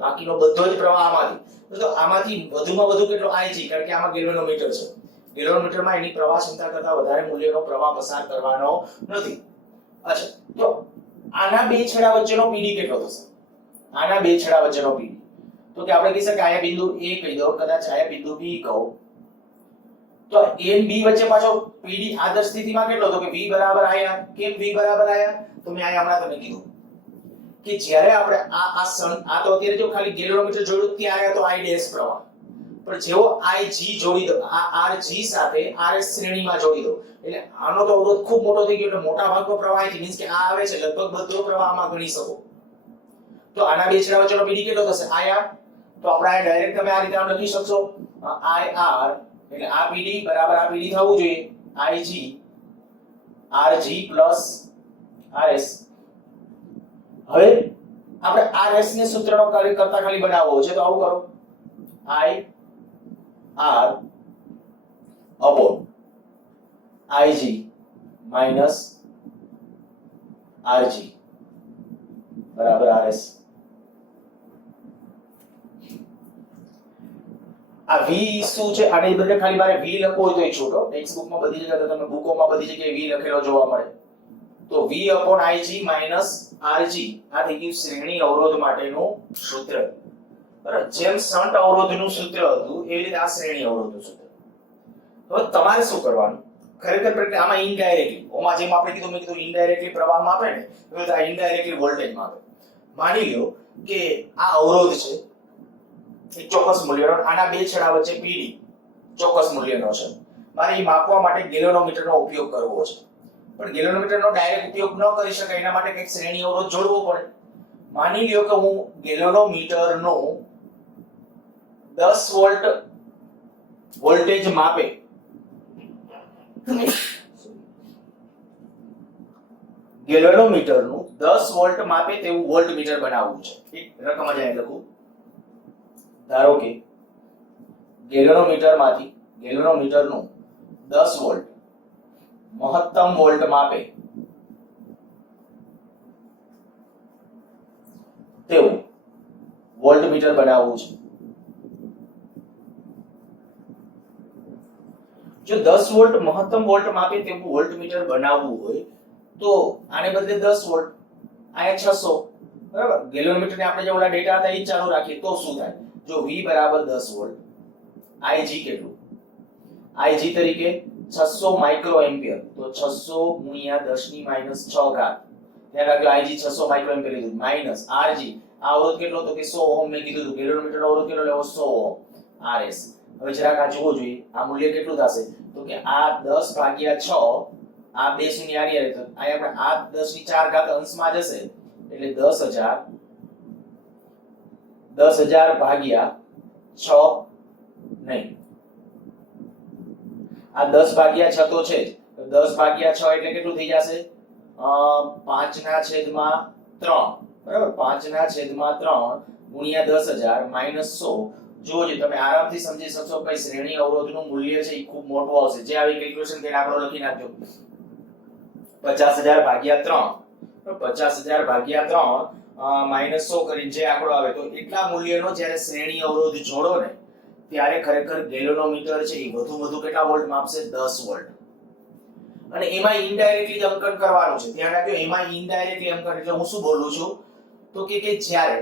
બાકીનો બધો જ પ્રવાહ આમાંથી. તો આમાંથી વધુમાં વધુ કેટલો? IG, કારણ કે આમાં ગેલોનોમીટર છે. ગેલોનોમીટરમાં એની પ્રવાહ ક્ષમતા કરતા વધારે મૂલ્યનો પ્રવાહ પસાર કરવાનો નથી. અચ્છા, તો આના બે છેડા વચ્ચેનો PD કેટલો થશે? આના બે છેડા વચ્ચેનો PD તો કે આપણે કહી શકીએ આયા બિંદુ A કહી દો, કદાચ આયા બિંદુ B કહો, તો A અને B વચ્ચે પાછો PD આદર્શ સ્થિતિમાં કેટલો? તો કે V બરાબર આયા. કેમ V બરાબર આયા? તો મેં આયા હમણાં તમને કીધું કે જ્યારે આપણે આ તો અત્યારે જો ખાલી ગેલોનોમીટર જોડ્યું ત્યારે તો I ડેશ પ્રવાહ, પણ જેવો IG જોડી દો, આ RG સાથે RS શ્રેણીમાં જોડી દો એટલે આનો તો અવરોધ ખૂબ મોટો થઈ ગયો એટલે મોટા ભાગનો પ્રવાહ અહીંથી મીન્સ કે આ આવે છે લગભગ બધો પ્રવાહ આમાં ગણી શકો. તો આના બે છેડા વચ્ચેનો PD કેટલો થશે? IR. તો આપણે આ ડાયરેક્ટ તમે આ રીતે આમ લખી શકશો IR એટલે આ PD બરાબર આ PD થવું જોઈએ IG RG RS. હવે આપણે RS ને સૂત્રનો કાર્ય કરતા ખાલી બનાવવો છે તો આવું કરો I R upon IG minus RG બરાબર RS. આ V શું છે? આને બદલે ખાલી મારે V લખવો હોય તો એ છોટો ટેક્સ્ટ બુકમાં બધી જગ્યાએ તમે બુકોમાં બધી જગ્યાએ V લખેલો જોવા મળે તો V upon IG minus RG આ થઈ ગયું શ્રેણી અવરોધ માટેનું સૂત્ર. બરાબર, જેમ શન્ટ અવરોધનું સૂત્ર હતું એવી રીતે આ શ્રેણી અવરોધનું સૂત્ર. હવે તમારે શું કરવાનું? ખરેખર આમાં ઇનડાયરેક્ટલી ઓમાં જેમ આપણે કીધું મેં કીધું ઇનડાયરેક્ટલી પ્રવાહ માપે ને એટલે આ ઇનડાયરેક્ટલી વોલ્ટેજ માપે. માની લ્યો કે આ અવરોધ છે એક ચોક્કસ મૂલ્યનો, આના બે છેડા વચ્ચે PD ચોક્કસ મૂલ્યનો છે. મારે એ માપવા માટે ગેલોનોમીટરનો ઉપયોગ કરવો છે, પણ ગેલોનોમીટરનો ડાયરેક્ટ ઉપયોગ ન કરી શકાય એના માટે કંઈક શ્રેણી અવરોધ જોડવો પડે. માની લ્યો કે હું ગેલોનોમીટરનો 10 વોલ્ટ વોલ્ટેજ માપે ગેલોનોમીટરનું 10 વોલ્ટ માપે તેવું વોલ્ટમીટર બનાવવું છે. એક રકમ જ અહીં લખું. ધારો કે ગેલોનોમીટરનું 10 વોલ્ટ મહત્તમ વોલ્ટ માપે તેવું વોલ્ટમીટર બનાવવું છે. જો 10 વોલ્ટ મહત્તમ વોલ્ટ માપે તેવું વોલ્ટમીટર બનાવવું હોય તો આને બદલે 10 વોલ્ટ અહીંયા 600 બરાબર. ગેલોનોમીટરને આપણે જે ઓલા ડેટા હતા એ ચાલુ રાખીએ તો શું થાય? જો V બરાબર 10 વોલ્ટ, IG કેટલું? IG તરીકે 600 માઇક્રો એમ્પિયર, તો 600 ગુણ્યા 10 ની માઈનસ 6 ઘાત. ધ્યાન રાખજો IG 600 માઇક્રો એમ્પિયર લીધું માઈનસ RG આ અવરોધ કેટલો? તો કે 100 ઓહમ મેં કીધું. ગેલોનોમીટરનો અવરોધ કેટલો લેવો? 100 ઓહમ. RS હવે જરાક આ જોવો જોઈએ આ મૂલ્ય કેટલું થશે? તો કે આ 10 ભાગ્યા 6 આ બે શૂન્ય આરી આવે તો અહીંયા આપણે આ 10 ની 4 ઘાત અંશમાં જશે એટલે 10000 ભાગ્યા 6 નહીં, આ 10 ભાગ્યા 6 તો છે જ, તો 10 ભાગ્યા 6 એટલે કેટલું થઈ જશે? 5 ના છેદમાં 3 બરાબર. 5 ના છેદમાં 3 ગુણ્યા 10000 માઈનસ 100. જોજો તમે આરામથી સમજી શકશો કે શ્રેણી અવરોધનું મૂલ્ય છે એ ખૂબ મોટું આવશે. જે આવી કેલ્ક્યુલેશન કરીને આંકડો લખી નાખજો 50000 ભાગ્યા 3 50000 ભાગ્યા 3 માઈનસ 100 કરીને જે આંકડો આવે તો એટલા મૂલ્યનો જ્યારે શ્રેણી અવરોધ જોડો ને ત્યારે ખરેખર ગેલોનોમીટર છે એ વધુ કેટલા વોલ્ટ માપશે? 10 વોલ્ટ. અને એમાં ઇનડાયરેક્ટલી અંકન કરવાનું છે. ધ્યાન રાખજો, એમાં ઇનડાયરેક્ટલી અંકન એટલે હું શું બોલું છું તો કે જ્યારે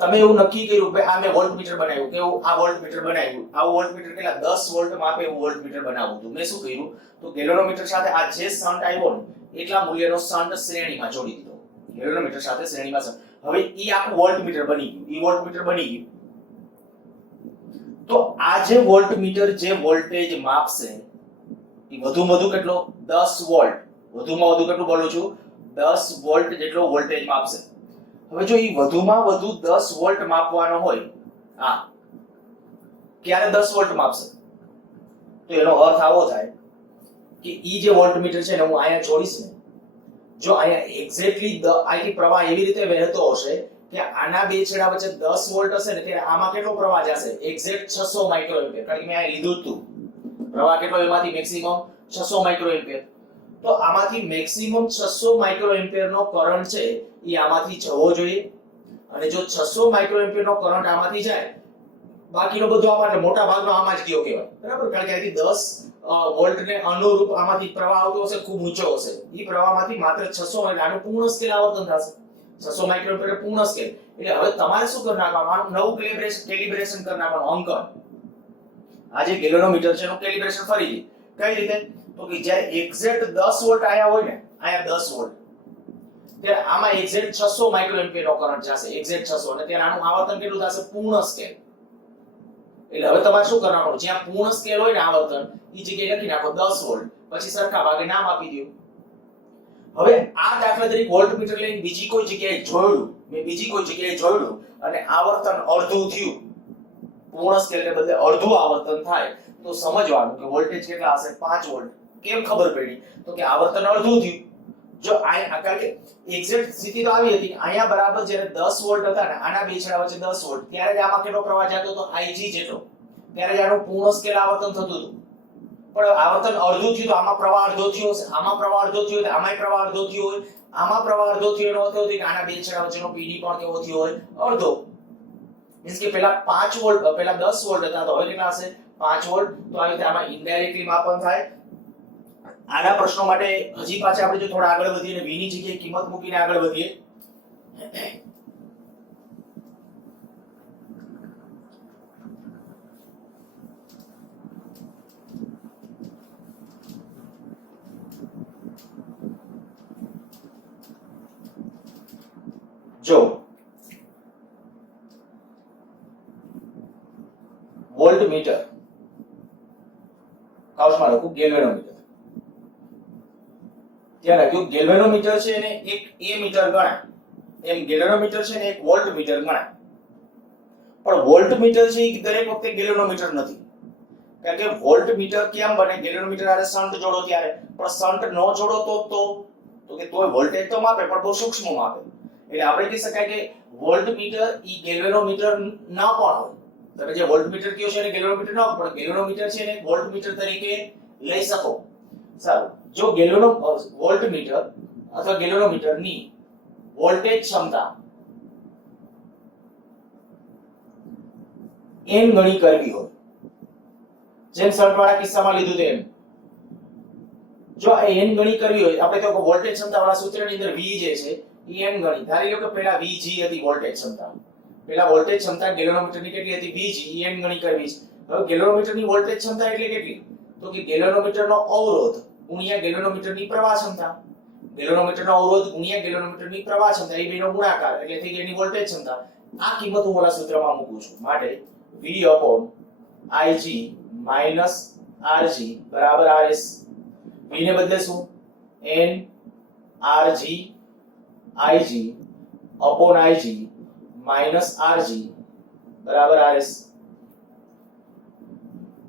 તમે એવું નક્કી કર્યું કે આ મેં વોલ્ટમીટર બનાવ્યું, કેવું આ વોલ્ટમીટર બનાવ્યું, આવું વોલ્ટમીટર કેટલા 10 વોલ્ટ માપે એવું વોલ્ટમીટર બનાવવું હતું. મેં શું કર્યું તો ગેલોનોમીટર સાથે આ જે શન્ટ આવ્યો ને એટલા મૂલ્યનો શન્ટ શ્રેણીમાં જોડી દીધો. ગેલોનોમીટર સાથે શ્રેણીમાં શન્ટ. હવે ઈ આખું વોલ્ટમીટર બની ગયું, ઈ વોલ્ટમીટર બની ગયું. તો આ જે વોલ્ટમીટર જે વોલ્ટેજ માપશે એ વધુમાં વધુ કેટલો 10 વોલ્ટ, વધુમાં વધુ કેટલું બોલું છું 10 વોલ્ટ જેટલો વોલ્ટેજ માપશે. હવે જો ઈ વધુમાં વધુ 10 વોલ્ટ માપવાનો હોય, હા ક્યારે 10 વોલ્ટ માપશે તો એનો અર્થ આવો થાય કે ઈ જે વોલ્ટમીટર છે ને હું અહીંયા જોડીશ ને, જો અહીંયા એક્ઝેક્ટલી અહીંથી પ્રવાહ એવી રીતે વહેતો હશે કે આના બે છેડા વચ્ચે 10 વોલ્ટ હશે ને ત્યારે આમાં કેટલો પ્રવાહ જશે એક્ઝેક્ટ 600 માઇક્રોએમ્પિયર, કારણ કે મેં અહીં લીધું હતું પ્રવાહ કેટલો એમાંથી મેક્સિમમ 600 માઇક્રોએમ્પિયર. તો આમાંથી મેક્સિમમ 600 માઇક્રોએમ્પિયર નો કરંટ છે એ આમાંથી જવો જોઈએ. અને જો 600 માઇક્રોએમ્પિયર નો કરંટ આમાંથી જાય, બાકીનો બધો આમાં એટલે મોટા ભાગનો આમાં જ ગયો કહેવાય, બરાબર. કારણ કે અહીંથી 10 વોલ્ટ ને અનુરૂપ આમાંથી પ્રવાહ આવતો હશે, ખૂબ ઊંચો હશે. ઈ પ્રવાહમાંથી માત્ર 600 એટલે આનું પૂર્ણ સ્કેલ આવર્તન થશે. 600 માઇક્રોએમ્પિયર પૂર્ણ સ્કેલ. એટલે હવે તમારે શું કરી નાખવાનું, આનું નવું કેલિબ્રેશન કરી નાખવાનું અંકન. આ જે ગેલોનોમીટર છે એનું કેલિબ્રેશન ફરીથી કઈ રીતે તો કે જ્યારે એક્ઝેક્ટ 10 વોલ્ટ આયા હોય ને, આયા 10 વોલ્ટ, ત્યારે આમાં એક્ઝેક્ટ 600 માઇક્રોએમ્પિયર નો કરંટ જશે, એક્ઝેક્ટ 600, અને ત્યારે આનું આવર્તન કેટલું થશે પૂર્ણ સ્કેલ. એટલે હવે તમારે શું કરવાનું, જ્યાં પૂર્ણ સ્કેલ હોય ને આવર્તન ઈ જગ્યાએ લખી નાખો 10 વોલ્ટ, પછી સરખા ભાગે નામ આપી દો. હવે આ દાખલા તરીકે વોલ્ટમીટર લઈને બીજી કોઈ જગ્યાએ જોડ્યું, મેં બીજી કોઈ જગ્યાએ જોડ્યું અને આવર્તન અડધું થયું, પૂર્ણ સ્કેલને બદલે અડધું આવર્તન થાય તો સમજવાનું કે વોલ્ટેજ કેટલા હશે 5 વોલ્ટ. કેમ ખબર પડી તો કે આવર્તન અડધું થયું. જો આ કારણ કે એક્ઝેક્ટ સ્થિતિ તો આવી હતી, અહીંયા બરાબર જ્યારે 10 વોલ્ટ હતા ને આના બે છેડા વચ્ચે 10 વોલ્ટ, ત્યારે જ આમાં કેટલો પ્રવાહ જતો હતો Ig જેટલો, ત્યારે જ આનું પૂર્ણ સ્કેલ આવર્તન થતું હતું. પણ આવર્તન અડધું થયું તો આમાં પ્રવાહ અડધો થયો હશે, આમાં પ્રવાહ અડધો થયો તો આમાંય પ્રવાહ અડધો થયો હોય, આમાં પ્રવાહ અડધો થયો એનો અર્થ એ કે આના બે છેડા વચ્ચેનો PD પણ કેવો થયો હોય અડધો. મીન્સ કે પહેલા 5 વોલ્ટ, પહેલા 10 વોલ્ટ હતા તો હવે કેટલા હશે 5 વોલ્ટ. તો આ રીતે આમાં ઇનડાયરેક્ટલી માપન થાય. આના પ્રશ્નો માટે હજી પાછા આપણે જો થોડા આગળ વધીએ અને v ની જગ્યાએ કિંમત મૂકીને આગળ વધીએ. જો વોલ્ટમીટર કાઉસમાં લખું ગેલ્વેનોમીટર. ત્યાં લખ્યું ગેલ્વેનોમીટર છે એને એક એ મીટર ગણાય, એમ ગેલ્વેનોમીટર છે ને એક વોલ્ટમીટર ગણાય. પણ વોલ્ટમીટર છે એ દરેક વખતે ગેલ્વેનોમીટર નથી, કારણ કે વોલ્ટમીટર કેમ બને, ગેલ્વેનોમીટર આરે શન્ટ જોડો ત્યારે, પણ શન્ટ ન જોડો તો કે તોય વોલ્ટેજ તો માપે પણ બહુ સૂક્ષ્મ માપે. એટલે આપણે કહી શકાય કે વોલ્ટમીટર ઈ ગેલ્વેનોમીટર ના પણ હોય. તમે જે વોલ્ટમીટર કયો છે એને ગેલ્વેનોમીટર ના પણ ગેલ્વેનોમીટર છે એને વોલ્ટમીટર તરીકે લઈ શકો. સારું, જો વોલ્ટમીટર અથવા ગેલ્વેનોમીટરની વોલ્ટેજ ક્ષમતા n ગણી કરવી હોય, જેમ શર્ટવાળા કિસ્સામાં લીધું તેમ, જો આ n ગણી કરવી હોય, આપણે તો વોલ્ટેજ ક્ષમતા વાળા સૂત્રની અંદર v જે છે n ગણી, ધારી લો કે પહેલા Vg હતી વોલ્ટેજ ક્ષમતા, પહેલા વોલ્ટેજ ક્ષમતા ગેલ્વેનોમીટરની કેટલી હતી Vg, n ગણી કરવી છે. હવે ગેલ્વેનોમીટરની વોલ્ટેજ ક્ષમતા એટલે કેટલી તો કે ગેલ્વેનોમીટરનો અવરોધ ગુણ્યા ગેલ્વેનોમીટરની પ્રવાહ ક્ષમતા, ગેલ્વેનોમીટરનો અવરોધ ગુણ્યા ગેલ્વેનોમીટરની પ્રવાહ ક્ષમતા, એ બેનો ગુણાકાર એટલે થઈ ગઈ એની વોલ્ટેજ ક્ષમતા. આ કિંમત હું ઓલા સૂત્રમાં મૂકું છું, માટે V Ig Rg બરાબર Rs. V ને બદલે શું n Rg Ig Ig Rg બરાબર Rs.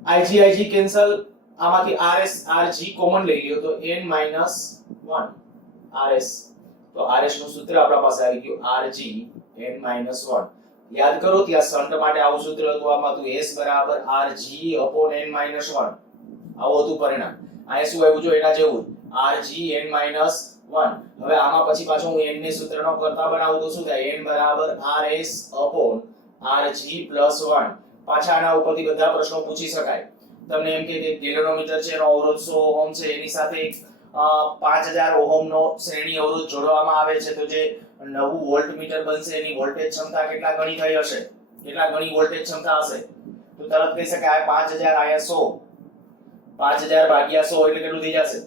Ig કેન્સલ, આમાંથી Rs Rg કોમન લઈ લ્યો તો n - 1 Rs. તો Rs નું સૂત્ર આપણા પાસે આવી ગયું Rg n - 1. યાદ કરો ત્યાં શન્ટ માટે આવું સૂત્ર હતું, આમાં હતું S બરાબર Rg n - 1. આવું હતું પરિણામ. અહીંયા શું આવ્યું જો એના જેવું Rg n - 1. હવે આમાં પછી પાછો હું n ને સૂત્રનો કરતા બનાવું તો શું થાય, n બરાબર Rs Rg + 1. પાછા આના ઉપરથી બધા પ્રશ્નો પૂછી શકાય. તમને એમ કે ગેલેનોમીટર છે એનો અવરોધ 100 ઓહમ છે, એની સાથે 5000 ઓહમનો શ્રેણી અવરોધ જોડવામાં આવે છે, તો જે નવું વોલ્ટમીટર બનશે એની વોલ્ટેજ ક્ષમતા કેટલા ગણી થઈ હશે, કેટલા ગણી વોલ્ટેજ ક્ષમતા હશે? તો તરત કહી શકાય 5000 આયા 100, 5000 ભાગ્યા 100 એટલે કેટલું થઈ જશે?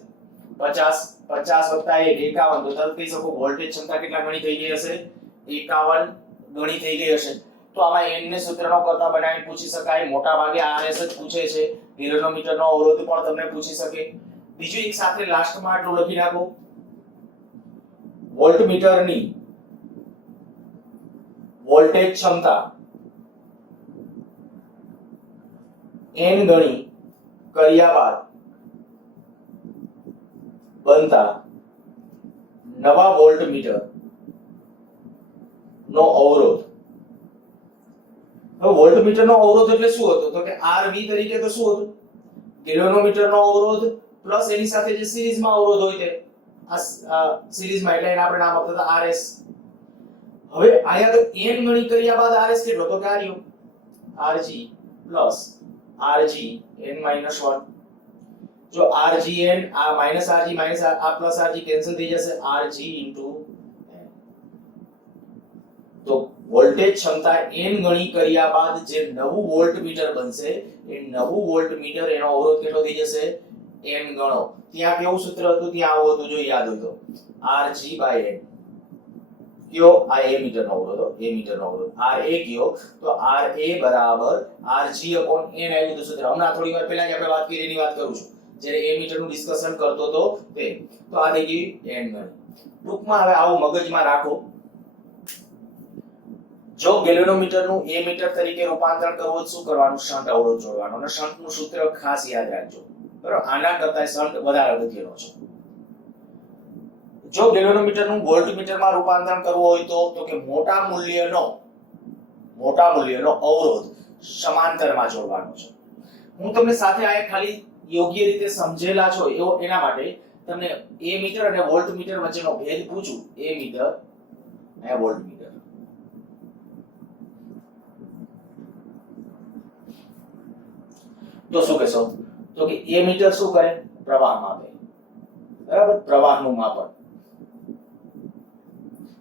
50, 50 વત્તા 1 51, તો તરત કહી શકો વોલ્ટેજ ક્ષમતા કેટલા ગણી થઈ ગઈ હશે? 51 ગણી થઈ ગઈ હશે. તો આમાં n ને સૂત્રનો કરતા બનાવીને પૂછી શકાય, મોટા ભાગે RS જ પૂછે છે, ગેલેનોમીટરનો અવરોધ પણ તમને પૂછી શકે. બીજું એક સાથે લાસ્ટમાં આટલું લખી નાખો, વોલ્ટમીટરની વોલ્ટેજ ક્ષમતા n ગણી કર્યા બાદ બનતા નવા વોલ્ટમીટર નો અવરોધ. હવે વોલ્ટમીટર નો અવરોધ એટલે શું હતો? તો કે RV તરીકે તો શું હતું? ગેલેનોમીટર નો અવરોધ પ્લસ એની સાથે જે સિરીઝમાં અવરોધ હોય તે, આ સિરીઝમાં એટલે એને આપણે નામ આપતા હતા RS. હવે આયા તો n ગણી કર્યા બાદ RS કેટલો? તો કે RU, RG plus RG n minus 1. જો RGN આ માઈનસ RG માઈનસ આ પ્લસ RG કેન્સલ થઈ જશે, RG into n. તો વોલ્ટેજ ક્ષમતા n ગણી કર્યા બાદ જે નવું વોલ્ટમીટર બનશે એ નવું વોલ્ટમીટર એનો અવરોધ કેટલો થઈ જશે? n ગણો. ત્યાં કેવું સૂત્ર હતું? ત્યાં આવું હતું, જો યાદ હોય તો RG by n. કયો? આ a મીટરનો અવરોધ, a મીટરનો અવરોધ Ra કયો? તો Ra બરાબર RG upon n આવ્યું હતું સૂત્ર. હમણાં થોડી વાર પહેલા જ આપણે વાત કરી એની વાત કરું છું, જ્યારે a મીટરનું ડિસ્કશન કરતો તો તે. તો આ થઈ ગઈ n ગણી. ટૂંકમાં હવે આવું મગજમાં રાખો, જો ગેલેનોમીટરનું a મીટર તરીકે રૂપાંતરણ કરવું તો શું કરવાનું? શન્ટ અવરોધ જોડવાનો. અને શન્ટનું સૂત્ર ખાસ યાદ રાખજો, બરાબર? આના કરતા શન્ટ વધારે અગત્યનો છે. જો ગેલેનોમીટરનું વોલ્ટમીટરમાં રૂપાંતરણ કરવું હોય તો કે મોટા મૂલ્યનો અવરોધ સમાંતરમાં જોડવાનો છે. હું તમને સાથે આ ખાલી યોગ્ય રીતે સમજેલા છો એના માટે તમને a મીટર અને વોલ્ટમીટર વચ્ચેનો ભેદ પૂછું. a મીટર અને વોલ્ટમીટર. તો શું કહેશો? તો કે a મીટર શું કરે? પ્રવાહ માપે, બરાબર? પ્રવાહનું માપન.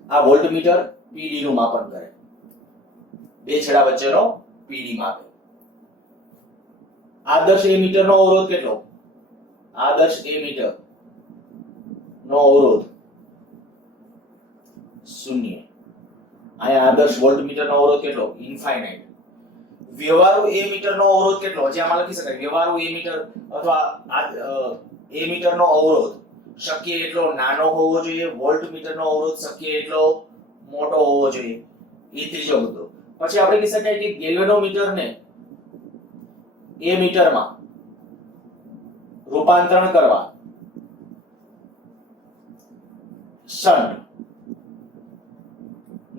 આ વોલ્ટમીટર PD નું માપન કરે, બે છેડા વચ્ચેનો PD માપે. આદર્શ a મીટર નો અવરોધ કેટલો? આદર્શ a મીટર નો અવરોધ 0. અહીંયા આદર્શ વોલ્ટમીટર નો અવરોધ કેટલો? ઇન્ફાઇનાઇટ. વ્યવહારુ a મીટર નો અવરોધ કેટલો? જે આમાં લખી શકાય વ્યવહારુ a મીટર અથવા a મીટર નો અવરોધ શક્ય એટલો નાનો હોવો જોઈએ, વોલ્ટમીટર નો અવરોધ શક્ય એટલો મોટો હોવો જોઈએ. એ ત્રીજો મુદ્દો. પછી આપણે કહી શકાય કે ગેલેનોમીટરને a મીટરમાં રૂપાંતરણ કરવા શન્ટ,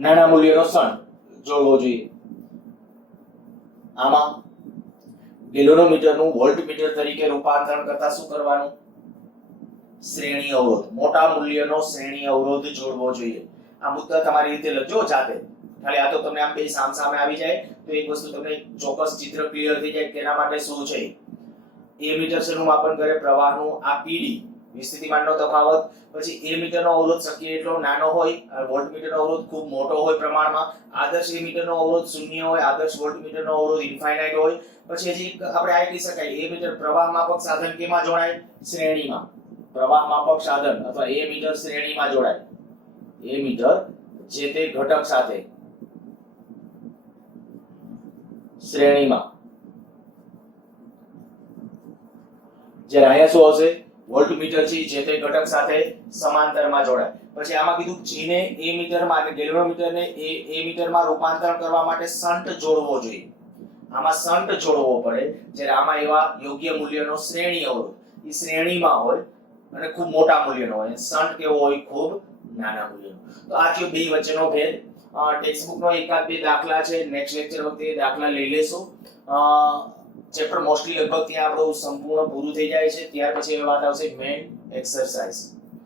નાના મૂલ્યનો શન્ટ જોડવો જોઈએ. આમાં ગેલેનોમીટરનું વોલ્ટમીટર તરીકે રૂપાંતરણ કરતા શું કરવાનું? શ્રેણી અવરોધ, મોટા મૂલ્યનો શ્રેણી અવરોધ જોડવો જોઈએ. આ મુદ્દા તમારી રીતે લખજો જાતે. ખાલી આ તો તમને આમ બે સામસામે આવી જાય તો એક વસ્તુ તમને ચોક્કસ ચિત્ર ક્લિયર થઈ જાય કે એના માટે શું છે. a મીટર શેનું માપન કરે? પ્રવાહનું. આ PD વિસ્થિતિમાનનો તફાવત. પછી a મીટરનો અવરોધ શક્ય એટલો નાનો હોય, વોલ્ટમીટરનો અવરોધ ખૂબ મોટો હોય પ્રમાણમાં. આદર્શ a મીટરનો અવરોધ 0 હોય, આદર્શ વોલ્ટમીટરનો અવરોધ ઇન્ફાઇનાઇટ હોય. પછી હજી આપણે આ કહી શકાય a મીટર પ્રવાહ માપક સાધન કેમાં જોડાય? શ્રેણીમાં. પ્રવાહ માપક સાધન અથવા a મીટર શ્રેણીમાં જોડાય. a મીટર જે તે ઘટક સાથે શ્રેણીમાં. જ્યારે અહીંયા શું આવશે? વોલ્ટમીટર છે જે તે ઘટક સાથે સમાંતરમાં જોડાય. પછી આમાં કીધું જેને a મીટરમાં અને ગેલેનોમીટરને a મીટરમાં રૂપાંતરણ કરવા માટે શન્ટ જોડવો જોઈએ. આમાં શન્ટ જોડવો પડે, જ્યારે આમાં એવા યોગ્ય મૂલ્યનો શ્રેણી અવરોધ એ શ્રેણીમાં હોય અને ખૂબ મોટા મૂલ્યનો હોય. શન્ટ કેવો હોય? ખૂબ નાના મૂલ્યનો. તો આ થયો બે વચ્ચેનો ભેદ. ટેક્સ્ટબુક નો એકાદ બે દાખલા છે, નેક્સ્ટ લેક્ચર વખતે દાખલા લઈ લેશું. ચેપ્ટર મોસ્ટલી લગભગ ત્યાં આપણું સંપૂર્ણ પૂરું થઈ જાય છે. ત્યાર પછી હવે વાત આવશે મેઇન એક્સરસાઇઝ.